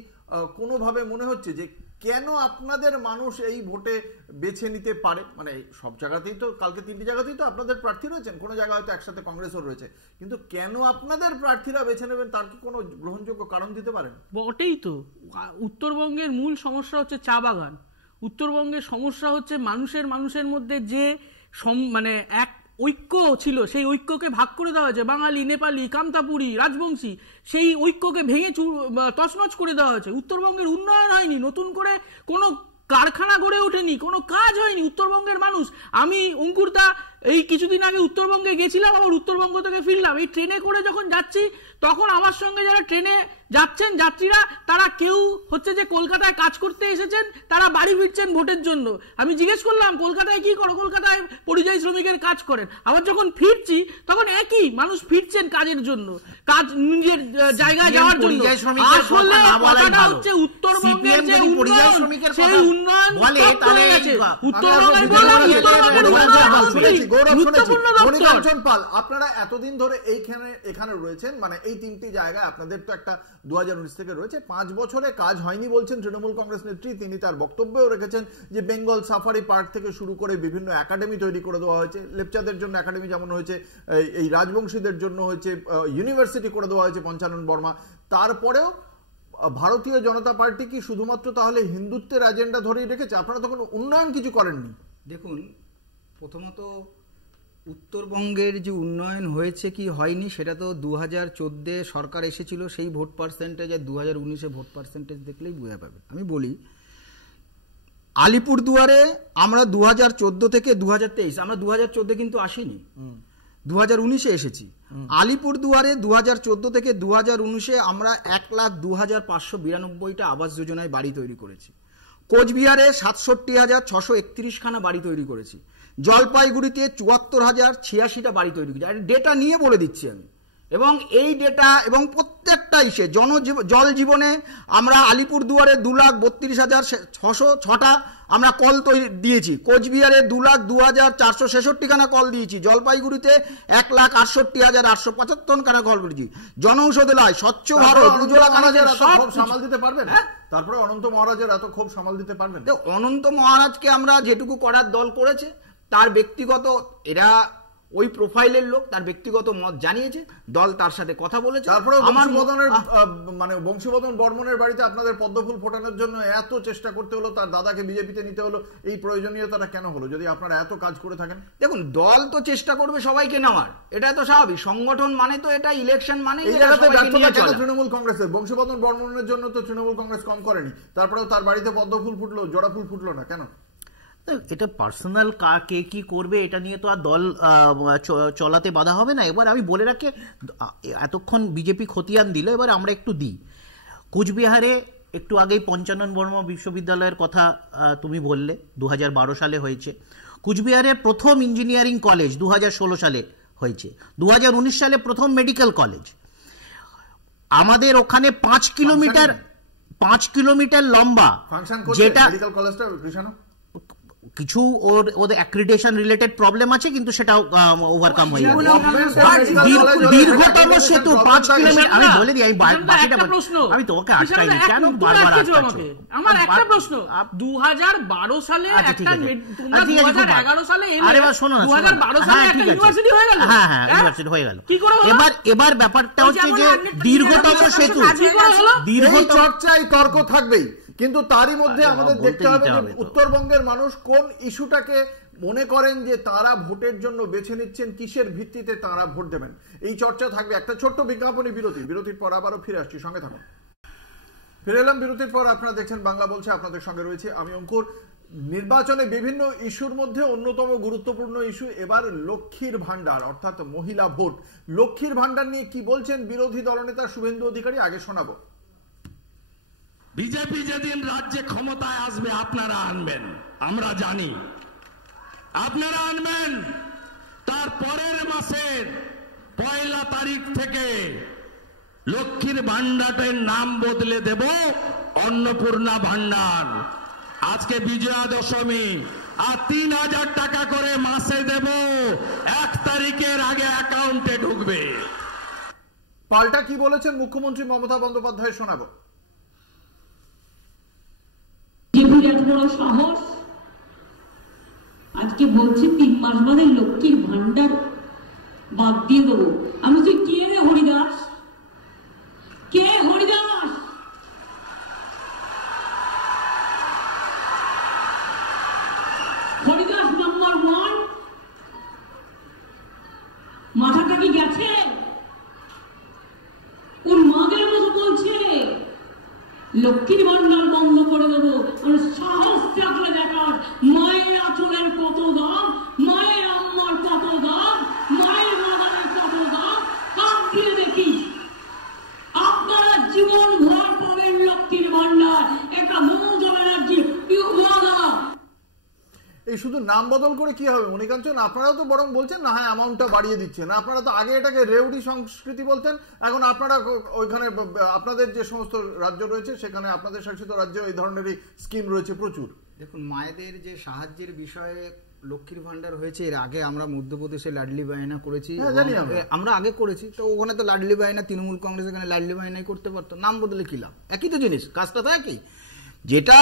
কোনোভাবে মনে হচ্ছে যে কেন আপনাদের মানুষ এই ভোটে বেছে নিতে পারে? মানে সব জায়গাতেই তো, কালকে 3টি জায়গাতেই তো আপনাদের প্রার্থী রয়েছেন, কোনো জায়গায় হয়তো একসাথে কংগ্রেসও রয়েছে, কিন্তু কেন আপনাদের প্রার্থীরা বেছে নেবেন তার কি কোনো গ্রহণযোগ্য কারণ দিতে পারেন? ওটাই তো উত্তরবঙ্গের মূল সমস্যা হচ্ছে চা বাগান। উত্তরবঙ্গের সমস্যা হচ্ছে মানুষের মধ্যে যে মানে এক ঐক্য ছিল, সেই ঐক্যকে ভাগ করে দেওয়া হয়েছে। বাঙালি, নেপালি, কামতাপুরি, রাজবংশী, সেই ঐক্যকে ভেঙে তছনছ করে দেওয়া হয়েছে। উত্তরবঙ্গের উন্নয়ন হয়নি, নতুন করে কোনো কারখানা গড়ে ওঠেনি, কোনো কাজ হয়নি। উত্তরবঙ্গের মানুষ, আমি অঙ্কুরদা এই কিছুদিন আগে উত্তরবঙ্গে গেছিলাম, আবার উত্তরবঙ্গ থেকে ফিরলাম। এই ট্রেনে করে যখন যাচ্ছি তখন আমার সঙ্গে যারা ট্রেনে যাচ্ছেন যাত্রীরা, তারা কেউ হচ্ছে যে কলকাতায় কাজ করতে এসেছেন, তারা বাড়ি ফিরছেন ভোটের জন্য। আমি জিজ্ঞেস করলাম কলকাতায় কি করো, কলকাতায় পরিযায়ী শ্রমিকের কাজ করেন। আবার যখন ফিরছি তখন একই মানুষ ফিরছেন কাজের জন্য, কাজ নিজের জায়গায় যাওয়ার জন্য। আসলে কথাটা হচ্ছে উত্তরবঙ্গের যে উন্নয়ন, সেই উন্নয়ন আপনারা এতদিন ধরে এখানে রয়েছেন, মানে এই তিনটি জায়গায় আপনাদের তো একটা 2019 থেকে রয়েছে। 5 বছরে কাজ হয়নি বলছেন তৃণমূল কংগ্রেস নেত্রী। তিনি তার বক্তব্যেও রেখেছেন যে বেঙ্গল সাফারি পার্ক থেকে শুরু করে বিভিন্ন একাডেমি তৈরি করে দেওয়া হয়েছে। লেপচাদের জন্য একাডেমি যেমন হয়েছে, এই রাজবংশীদের জন্য হয়েছে ইউনিভার্সিটি করে দেওয়া হয়েছে পঞ্চানন বর্মা। তারপরেও ভারতীয় জনতা পার্টি কি শুধুমাত্র তাহলে হিন্দুত্বের এজেন্ডা ধরেই রেখেছে? আপনারা তো কোনো উন্নয়ন কিছু করেননি। দেখুন, প্রথমত উত্তরবঙ্গের যে উন্নয়ন হয়েছে কি হয়নি সেটা তো 2014 সরকার এসেছিল, সেই ভোট পার্সেন্টেজ আর 2019 ভোট পার্সেন্টেজ দেখলেই বোঝা পাবে। আমি বলি, আলিপুরদুয়ারে আমরা 2014 থেকে 2023, আমরা 2014 কিন্তু আসিনি, 2019 এসেছি। আলিপুরদুয়ারে 2014 থেকে 2019 আমরা 1,02,592টা আবাস যোজনায় বাড়ি তৈরি করেছি। কোচবিহারে 67,631 খানা বাড়ি তৈরি করেছি। জলপাইগুড়িতে 74,086টা বাড়ি তৈরি করেছি। ডেটা নিয়ে বলে দিচ্ছি আমি, এবং এই ডেটা এবং প্রত্যেকটা ইসে জল জীবনে আমরা আলিপুরদুয়ারে 2,32,606টা আমরা কল তৈরি দিয়েছি। কোচবিহারে 2,02,466 খানা কল দিয়েছি। জলপাইগুড়িতে 1,68,875 খানা কল করেছি। জনৌষধালয়, স্বচ্ছ ভারত, উজ্জ্বলা সব সামাল দিতে পারবেন। তারপরে অনন্ত মহারাজের এত ক্ষোভ সামাল দিতে পারবেন? অনন্ত মহারাজকে আমরা যেটুকু করার দল করেছে, তার ব্যক্তিগত, এরা ওই প্রোফাইলের লোক, তার ব্যক্তিগত মত জানিয়েছে, দল তার সাথে কথা বলেছে। তারপরে মানে বংশীবদন বর্মনের বাড়িতে আপনাদের পদ্মফুল ফোটানোর জন্য এত চেষ্টা করতে হলো, তার দাদাকে বিজেপিতে নিতে হলো, এই প্রয়োজনীয়তাটা কেন হলো যদি আপনারা এত কাজ করে থাকেন? দেখুন, দল তো চেষ্টা করবে সবাইকে নেওয়ার, এটা তো স্বাভাবিক। সংগঠন মানে তো এটা ইলেকশন মানে এই জায়গাতে ব্যর্থতা কেন তৃণমূল কংগ্রেসের? বংশীবদন বর্মনের জন্য তো তৃণমূল কংগ্রেস কম করেনি, তারপরেও তার বাড়িতে পদ্মফুল ফুটলো, জোড়া ফুল ফুটলো না কেন? এটা পার্সোনাল কে কি করবে এটা নিয়ে তো আর দল চলাতে বাধা হবে না। এবার আমি বলে রাখি, এতক্ষণ বিজেপি খতিয়ান দিল, এবার আমরা একটু দিই। কোচবিহারে একটু আগেই পঞ্চানন বর্মা বিশ্ববিদ্যালয়ের কথা তুমি বললে, 2012 সালে হয়েছে। কোচবিহারের প্রথম ইঞ্জিনিয়ারিং কলেজ 2016 সালে হয়েছে। 2019 সালে প্রথম মেডিকেল কলেজ। আমাদের ওখানে 5 কিলোমিটার লম্বা, যেটা কিছু ওদের অ্যাক্রিডিটেশন রিলেটেড প্রবলেম আছে, কিন্তু সেটা ওভারকাম হয়ে যাবে। দীর্ঘতম সেতু 5 কিলোমিটার। আমি বলে দিই, আমি বাকিটা আমি তোমাকে আটকাইনি, কেন বারবার আটকাচ্ছো? আমার একটা প্রশ্ন, 2012 সালে একটা, 2011 সালে আরে বাবা শোনো না, 2012 সালে একটা ইউনিভার্সিটি হয়ে গেল। হ্যাঁ ইউনিভার্সিটি হয়ে গেল। এবার ব্যাপারটা হচ্ছে যে দীর্ঘতম সেতু, দীর্ঘতম চর্চায় তর্ক থাকবেই, কিন্তু তারই মধ্যে আমাদের দেখতে হবে যে উত্তরবঙ্গের মানুষ কোন ইস্যুটাকে মনে করেন যে তারা ভোটের জন্য বেছে নিচ্ছেন, কিসের ভিত্তিতে তারা ভোট দেবেন, এই চর্চা থাকবে। একটা ছোট্ট বিজ্ঞাপনী বিরতির পর আবারও ফিরে আসছি, সঙ্গে থাকুন। ফিরে এলাম বিরতির পর। আপনারা দেখছেন বাংলা বলছে, আপনাদের সঙ্গে রয়েছে আমি অঙ্কুর। নির্বাচনে বিভিন্ন ইস্যুর মধ্যে অন্যতম গুরুত্বপূর্ণ ইস্যু এবার লক্ষ্মীর ভান্ডার, অর্থাৎ মহিলা ভোট। লক্ষ্মীর ভান্ডার নিয়ে কি বলছেন বিরোধী দলনেতা শুভেন্দু অধিকারী, আগে শোনাবো। বিজেপি যেদিন রাজ্যে ক্ষমতায় আসবে আপনারা আনবেন, আমরা জানি আপনারা আনবেন। তার পরের মাসের 1 তারিখ থেকে লক্ষ্মীর ভান্ডারের নাম বদলে দেব অন্নপূর্ণা ভান্ডার। আজকে বিজয়া দশমী, আর 3,000 টাকা করে মাসে দেব, 1 তারিখের আগে অ্যাকাউন্টে ঢুকবে। পাল্টা কি বলেছেন মুখ্যমন্ত্রী মমতা বন্দ্যোপাধ্যায়, শোনাবো। এত বড় সাহস, আজকে বলছে 3 মাস বাদে লক্ষ্মীর ভান্ডার বাদ দিয়ে দেবো। আমি তুই কে রে হরিদাস? কে হরিদাস? হরিদাস নাম্বার 1, মাথাটা কি গেছে? ওর মাদের মতো বলছে লক্ষ্মীর ভান্ডার বন্ধ করে দেবো। আর সাহস থাকলে দেখার মায়ের আঁচলের কত দাম, মায়ের আম্মার কত নাম বদল করে কি হবে মনিকাঞ্চন? আপনারাও তো বরং বলছেন না হ্যাঁ অ্যামাউন্টটা বাড়িয়ে দিচ্ছেন। আপনারা তো আগে এটাকে রেউডি সংস্কৃতি বলতেন, এখন আপনারা ওইখানে আপনাদের যে সমস্ত রাজ্য রয়েছে সেখানে আপনাদের শাসিত রাজ্যে এই ধরনেরই স্কিম রয়েছে প্রচুর। দেখুন, মায়েদের যে সাহায্যের বিষয়ে লক্ষ্মীর ভান্ডার হয়েছে, এর আগে আমরা মধ্যপ্রদেশে লাডলি বায়না করেছি, আমরা আগে করেছি। তো ওখানে তো লাডলি বায়না তৃণমূল কংগ্রেস এখানে লাডলি বায়নাই করতে পারতো, নাম বদলে কি লাভ? একই তো জিনিস, কাজটা তো একই। যেটা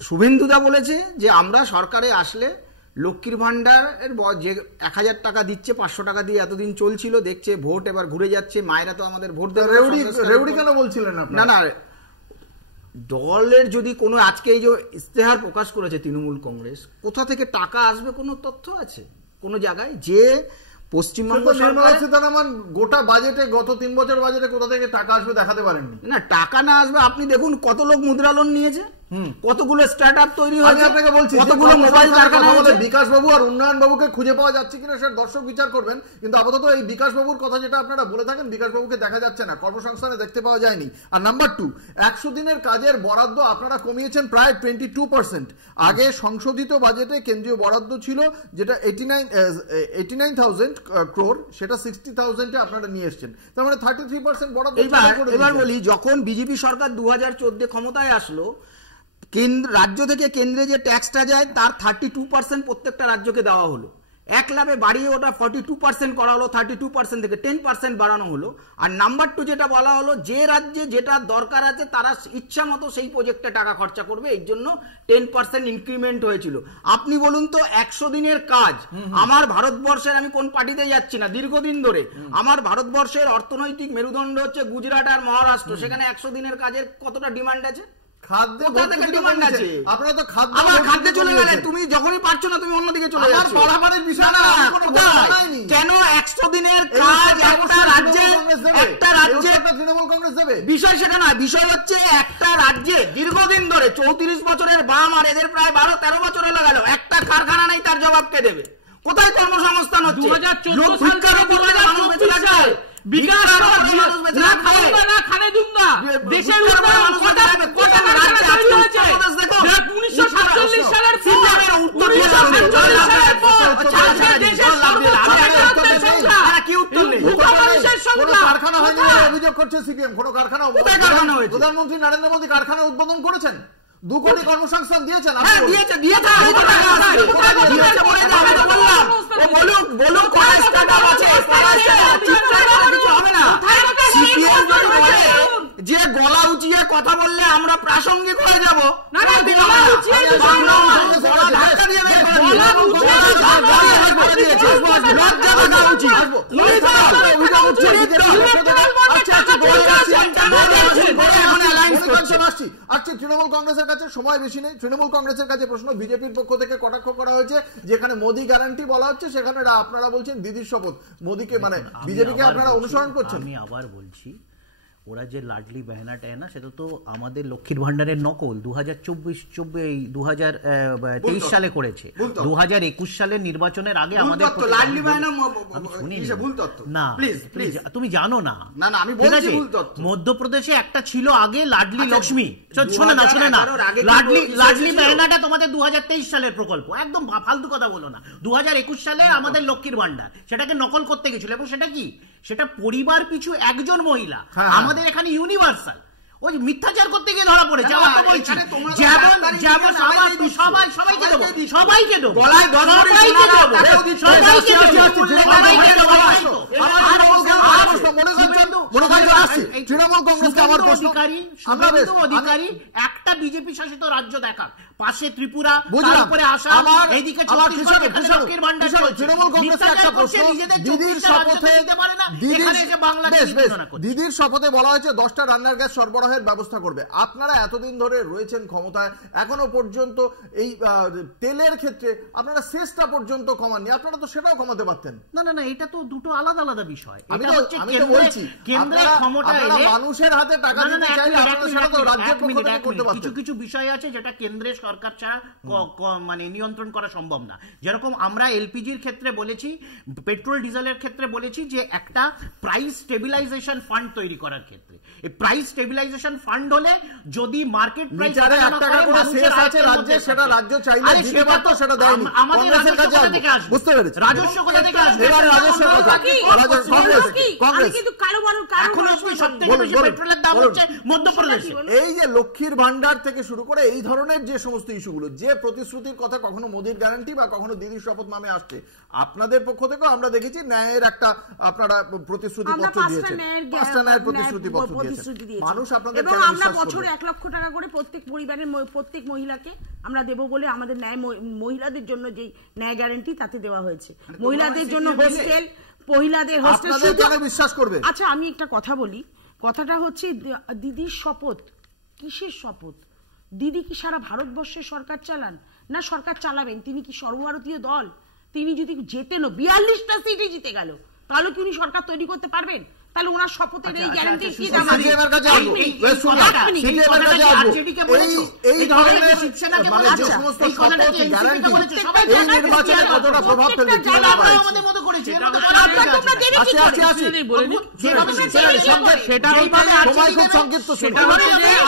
শুভেন্দুদা বলেছে যে আমরা সরকারে আসলে লক্ষ্মীর ভান্ডারের যে 1000 টাকা দিচ্ছে, 500 টাকা দিয়ে এতদিন চলছিল, দেখছে ভোট এবার ঘুরে যাচ্ছে, মায়েরা তো আমাদের ভোট দেবে। রেউডি কেন বলছিলেন না না, দলের যদি কোনো আজকে এই যে ইস্তেহার প্রকাশ করেছে তৃণমূল কংগ্রেস, কোথা থেকে টাকা আসবে কোনো তথ্য আছে কোনো জায়গায়? যে পশ্চিমবঙ্গ সীতারামন গোটা বাজেটে, গত 3 বছর বাজেটে কোথা থেকে টাকা আসবে দেখাতে পারেননি। না, টাকা না আসবে আপনি দেখুন কত লোক মুদ্রা লোন নিয়েছে, কতগুলো স্টার্টআপ তৈরি হয়েছে, আপনাকে বলছি কতগুলো মোবাইল কারখানা হয়েছে। বিকাশ বাবু আর উন্নয়ন বাবুকে খুঁজে পাওয়া যাচ্ছে কিনা সেটা দর্শক বিচার করবেন, কিন্তু আপাতত এই বিকাশ বাবুর কথা যেটা আপনারা বলে থাকেন, বিকাশ বাবুকে দেখা যাচ্ছে না, কর্মসংস্থানে দেখতে পাওয়া যায়নি। আর নাম্বার 2, 100 দিনের কাজের বরাদ্দ আপনারা কমিয়েছেন প্রায় 22%। আগে সংশোধিত বাজেটে কেন্দ্রীয় বরাদ্দ ছিল যেটা 89,000 crore, সেটা 60,000 এ আপনারা নিয়ে এসেছেন, তার মানে 33% বরাদ্দ। এবার বলি, যখন বিজেপি সরকার 2014 ক্ষমতায় আসলো, রাজ্য থেকে কেন্দ্রে যে ট্যাক্সটা যায় তার 32% প্রত্যেকটা রাজ্যকে দেওয়া হলো। এক লাভে বাড়িয়ে ওটা 42% করা হলো, 32% থেকে 10% বাড়ানো হলো। আর নাম্বার 2 যেটা বলা হলো, যে রাজ্যে যেটা দরকার আছে তারা ইচ্ছা মতো সেই প্রজেক্টে টাকা খরচা করবে, এই জন্য 10% ইনক্রিমেন্ট হয়েছিল। আপনি বলুন তো, 100 দিনের কাজ আমার ভারতবর্ষের, আমি কোন পার্টিতে যাচ্ছি না, দীর্ঘদিন ধরে আমার ভারতবর্ষের অর্থনৈতিক মেরুদণ্ড হচ্ছে গুজরাট আর মহারাষ্ট্র, সেখানে 100 দিনের কাজের কতটা ডিমান্ড আছে? খাদ্যে চলে গেলে তুমি যখনই পারছো না তুমি অন্যদিকে চলে যাচ্ছ। কেন 100 দিনের কাজ একটা রাজ্যে তৃণমূল কংগ্রেস দেবে? বিষয় সেটা না, বিষয় হচ্ছে একটা রাজ্যে দীর্ঘদিন ধরে 34 বছরের বাম, আর এদের প্রায় 12-13 বছর হয়ে গেল, একটা কারখানা নেই, তার জবাব কে দেবে? কোথায় কর্মসংস্থান হচ্ছে? 2014 সাল বিকাশ খানে দুঙ্গা দেশের অভিযোগ করছে সিপিএম, কোন কারখানা? প্রধানমন্ত্রী নরেন্দ্র মোদী কারখানা উদ্বোধন করেছেন, 2 কোটি কর্মসংস্থান দিয়েছেন। যে গলা উঁচিয়ে কথা বললে আমরা প্রাসঙ্গিক হয়ে যাব, তৃণমূল কংগ্রেসের কাছে সময় বেশি নেই। তৃণমূল কংগ্রেসের কাছে প্রশ্ন, বিজেপির পক্ষ থেকে কটাক্ষ করা হয়েছে, যেখানে মোদি গ্যারান্টি বলা হচ্ছে, সেখানে আপনারা বলছেন দিদির শপথ। মোদিকে মানে বিজেপিকে আপনারা অনুসরণ করছেন। আমি আবার বলছি, ওরা যে লাডলি বায়না টায়না, সেটা তো আমাদের লক্ষ্মীর ভান্ডারের নকল 2023 সালে করেছে। 2021 সালের নির্বাচনের আগে আমাদের লাডলি বায়না না, তুমি জানো না। মধ্যপ্রদেশে একটা ছিল আগে লাডলি লক্ষ্মী, শোনে না, লাডলি বায়নাটা তোমাদের 2023 সালের প্রকল্প, একদম ফালতু কথা বলো না। 2021 সালে আমাদের লক্ষ্মীর ভান্ডার, সেটাকে নকল করতে গেছিল, এবং সেটা কি, সেটা পরিবার পিছু একজন মহিলা। আমাদের এখানে ইউনিভার্সাল, ওই মিথ্যাচার করতে গিয়ে ধরা পড়েছে। সবাইকে দেবো, তৃণমূল কংগ্রেসকে আমার প্রশ্ন, অধিকারী একটা বিজেপি শাসিত রাজ্য দেখাক, পাশে ত্রিপুরা, তারপরে আসাম, এইদিকে তৃণমূল কংগ্রেসকে একটা প্রশ্ন, দিদির শপথে বলা হয়েছে 10টা রান্নার গ্যাস সরবরাহের ব্যবস্থা করবে। আপনারা এতদিন ধরে রয়েছেন ক্ষমতায়, এখনো পর্যন্ত এই তেলের ক্ষেত্রে আপনারা শেষটা পর্যন্ত কমাননি, আপনারা তো সেটাও কমাতে পারতেন। না, এটা তো দুটো আলাদা আলাদা বিষয়। হচ্ছে কেন্দ্রে ক্ষমতা এলে মানুষের হাতে টাকা দিতে চাইলে আপনারা সেটা তো রাজ্যের পক্ষ থেকে করতে পারতেন। কিছু কিছু বিষয় আছে যেটা কেন্দ্রের সরকার ছাড়া মানে নিয়ন্ত্রণ করা সম্ভব না। যেরকম আমরা এলপিজির ক্ষেত্রে বলেছি, পেট্রোল ডিজেলের ক্ষেত্রে বলেছি যে একটা প্রাইস স্টেবিলাইজেশন ফান্ড তৈরি করার ক্ষেত্রে, এই প্রাইস স্টেবিলাইজেশন ফান্ড হলে যদি মার্কেট প্রাইস সেটা রাজ্য চাইলে দিতে পারত, সেটা দেয়নি। আমাদের রাজস্ব কোথা থেকে আসবে? বুঝতে পেরেছি, রাজস্ব কোথা থেকে আসবে? এবার রাজস্বের কথা কংগ্রেস কিন্তু এখনো সবথেকে বেশি পেট্রোলের দাম হচ্ছে মধ্যপ্রদেশে। এই যে লক্ষ্মীর ভান্ডার থেকে শুরু করে এই ধরনের যে সমস্ত ইস্যুগুলো, যে প্রতিশ্রুতির কথা কখনো মোদির গ্যারান্টি বা কখনো দিদির শপথ নামে আসছে, আপনাদের পক্ষ থেকেও আমরা দেখেছি ন্যায়ের একটা আপনারা প্রতিশ্রুতি পত্র দিয়েছেন, 5টা ন্যায়ের প্রতিশ্রুতি পত্র দিয়েছেন। মানুষ আপনাদের এবং আমরা বছরে 1 লক্ষ টাকা করে প্রত্যেক পরিবারের প্রত্যেক মহিলাকে আমরা দেব বলে আমাদের ন্যায় মহিলাদের জন্য যে ন্যায় গ্যারান্টি তাতে দেওয়া হয়েছে। মহিলাদের জন্য হোস্টেল, মহিলাদের হোস্টেল বিশ্বাস করবে। আচ্ছা আমি একটা কথা বলি, কথাটা হচ্ছে দিদির শপথ, কিসের শপথ? দিদি কি সারা ভারতবর্ষের সরকার চালান? না সরকার চালাবেন, তিনি কি সর্বভারতীয় দল? তিনি যদি জেতেন 42টা সিটে জিতে গেল, তাহলে কি উনি সরকার তৈরি করতে পারবেন? তাহলে ওনার শপথের এই গ্যারান্টি কি? এই ধরনের মানে যে সমস্ত গ্যারান্টি এই নির্বাচনে কতটা প্রভাব ফেলবে আমাদের মতো করেছে।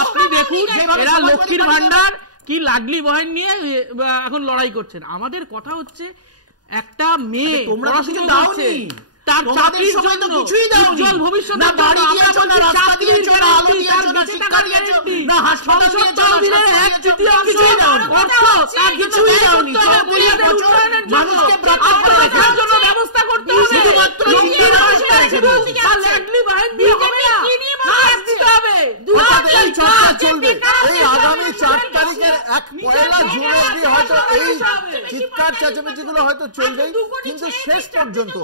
আপনি দেখুন এরা লক্ষ্মীর ভান্ডার কি লাগলি বহেন নিয়ে এখন লড়াই করছেন। আমাদের কথা হচ্ছে একটা মেয়ে তোমরা কিছু দাওনি, তার চাকরির জন্য কিছুই দাওনি, উজ্জ্বল ভবিষ্যৎ না বাড়ি দিয়েছো, না রাস্তা দিয়েছো, না আলো দিয়েছো, না শিক্ষা দিয়েছো, না হাসপাতাল দিয়েছো, না কিছুই দাওনি, কিছুই দাওনি। মানুষকে রাখার জন্য ব্যবস্থা করতে হবে, শুধুমাত্র লাগলি বহেন দিয়ে হবে না, কাজ দিতে হবে। এই চর্চা চলবে। এই আগামী 4 তারিখের 1 জুন অবধি হয়তো এই চিৎকার চেঁচামেচিগুলো হয়তো চলবেই, কিন্তু শেষ পর্যন্ত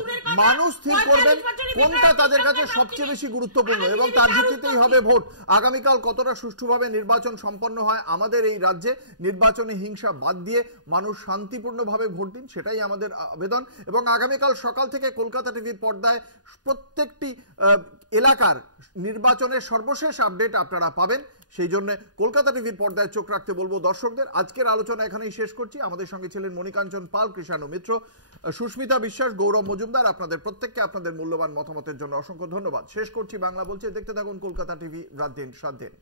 মানুষ স্থির করবেন কোনটা তাদের কাছে সবচেয়ে বেশি গুরুত্বপূর্ণ এবং তার ভিত্তিতেই হবে ভোট। আগামীকাল কতটা সুষ্ঠুভাবে নির্বাচন সম্পন্ন হয় আমাদের এই রাজ্যে, নির্বাচনে হিংসা বাদ দিয়ে মানুষ শান্তিপূর্ণভাবে ভোট দিন, সেটাই আমাদের আবেদন। এবং আগামীকাল সকাল থেকে কলকাতা টিভির পর্দায় প্রত্যেকটি এলাকার নির্বাচনের সর্বশেষ আপডেট আপনারা পাবেন। সেই জন্য কলকাতা টিভির পর্দায় চোখ রাখতে বলবো দর্শকদের। আজকের আলোচনা এখানেই শেষ করছি। আমাদের সঙ্গে ছিলেন মণিকাঞ্চন পাল, কৃষাণু মিত্র, সুস্মিতা বিশ্বাস, গৌরব মজুমদার। আপনাদের প্রত্যেককে আপনাদের মূল্যবান মতামতের জন্য অসংখ্য ধন্যবাদ। শেষ করছি বাংলা বলছে। দেখতে থাকুন কলকাতা টিভি, রাত দিন 7 দিন।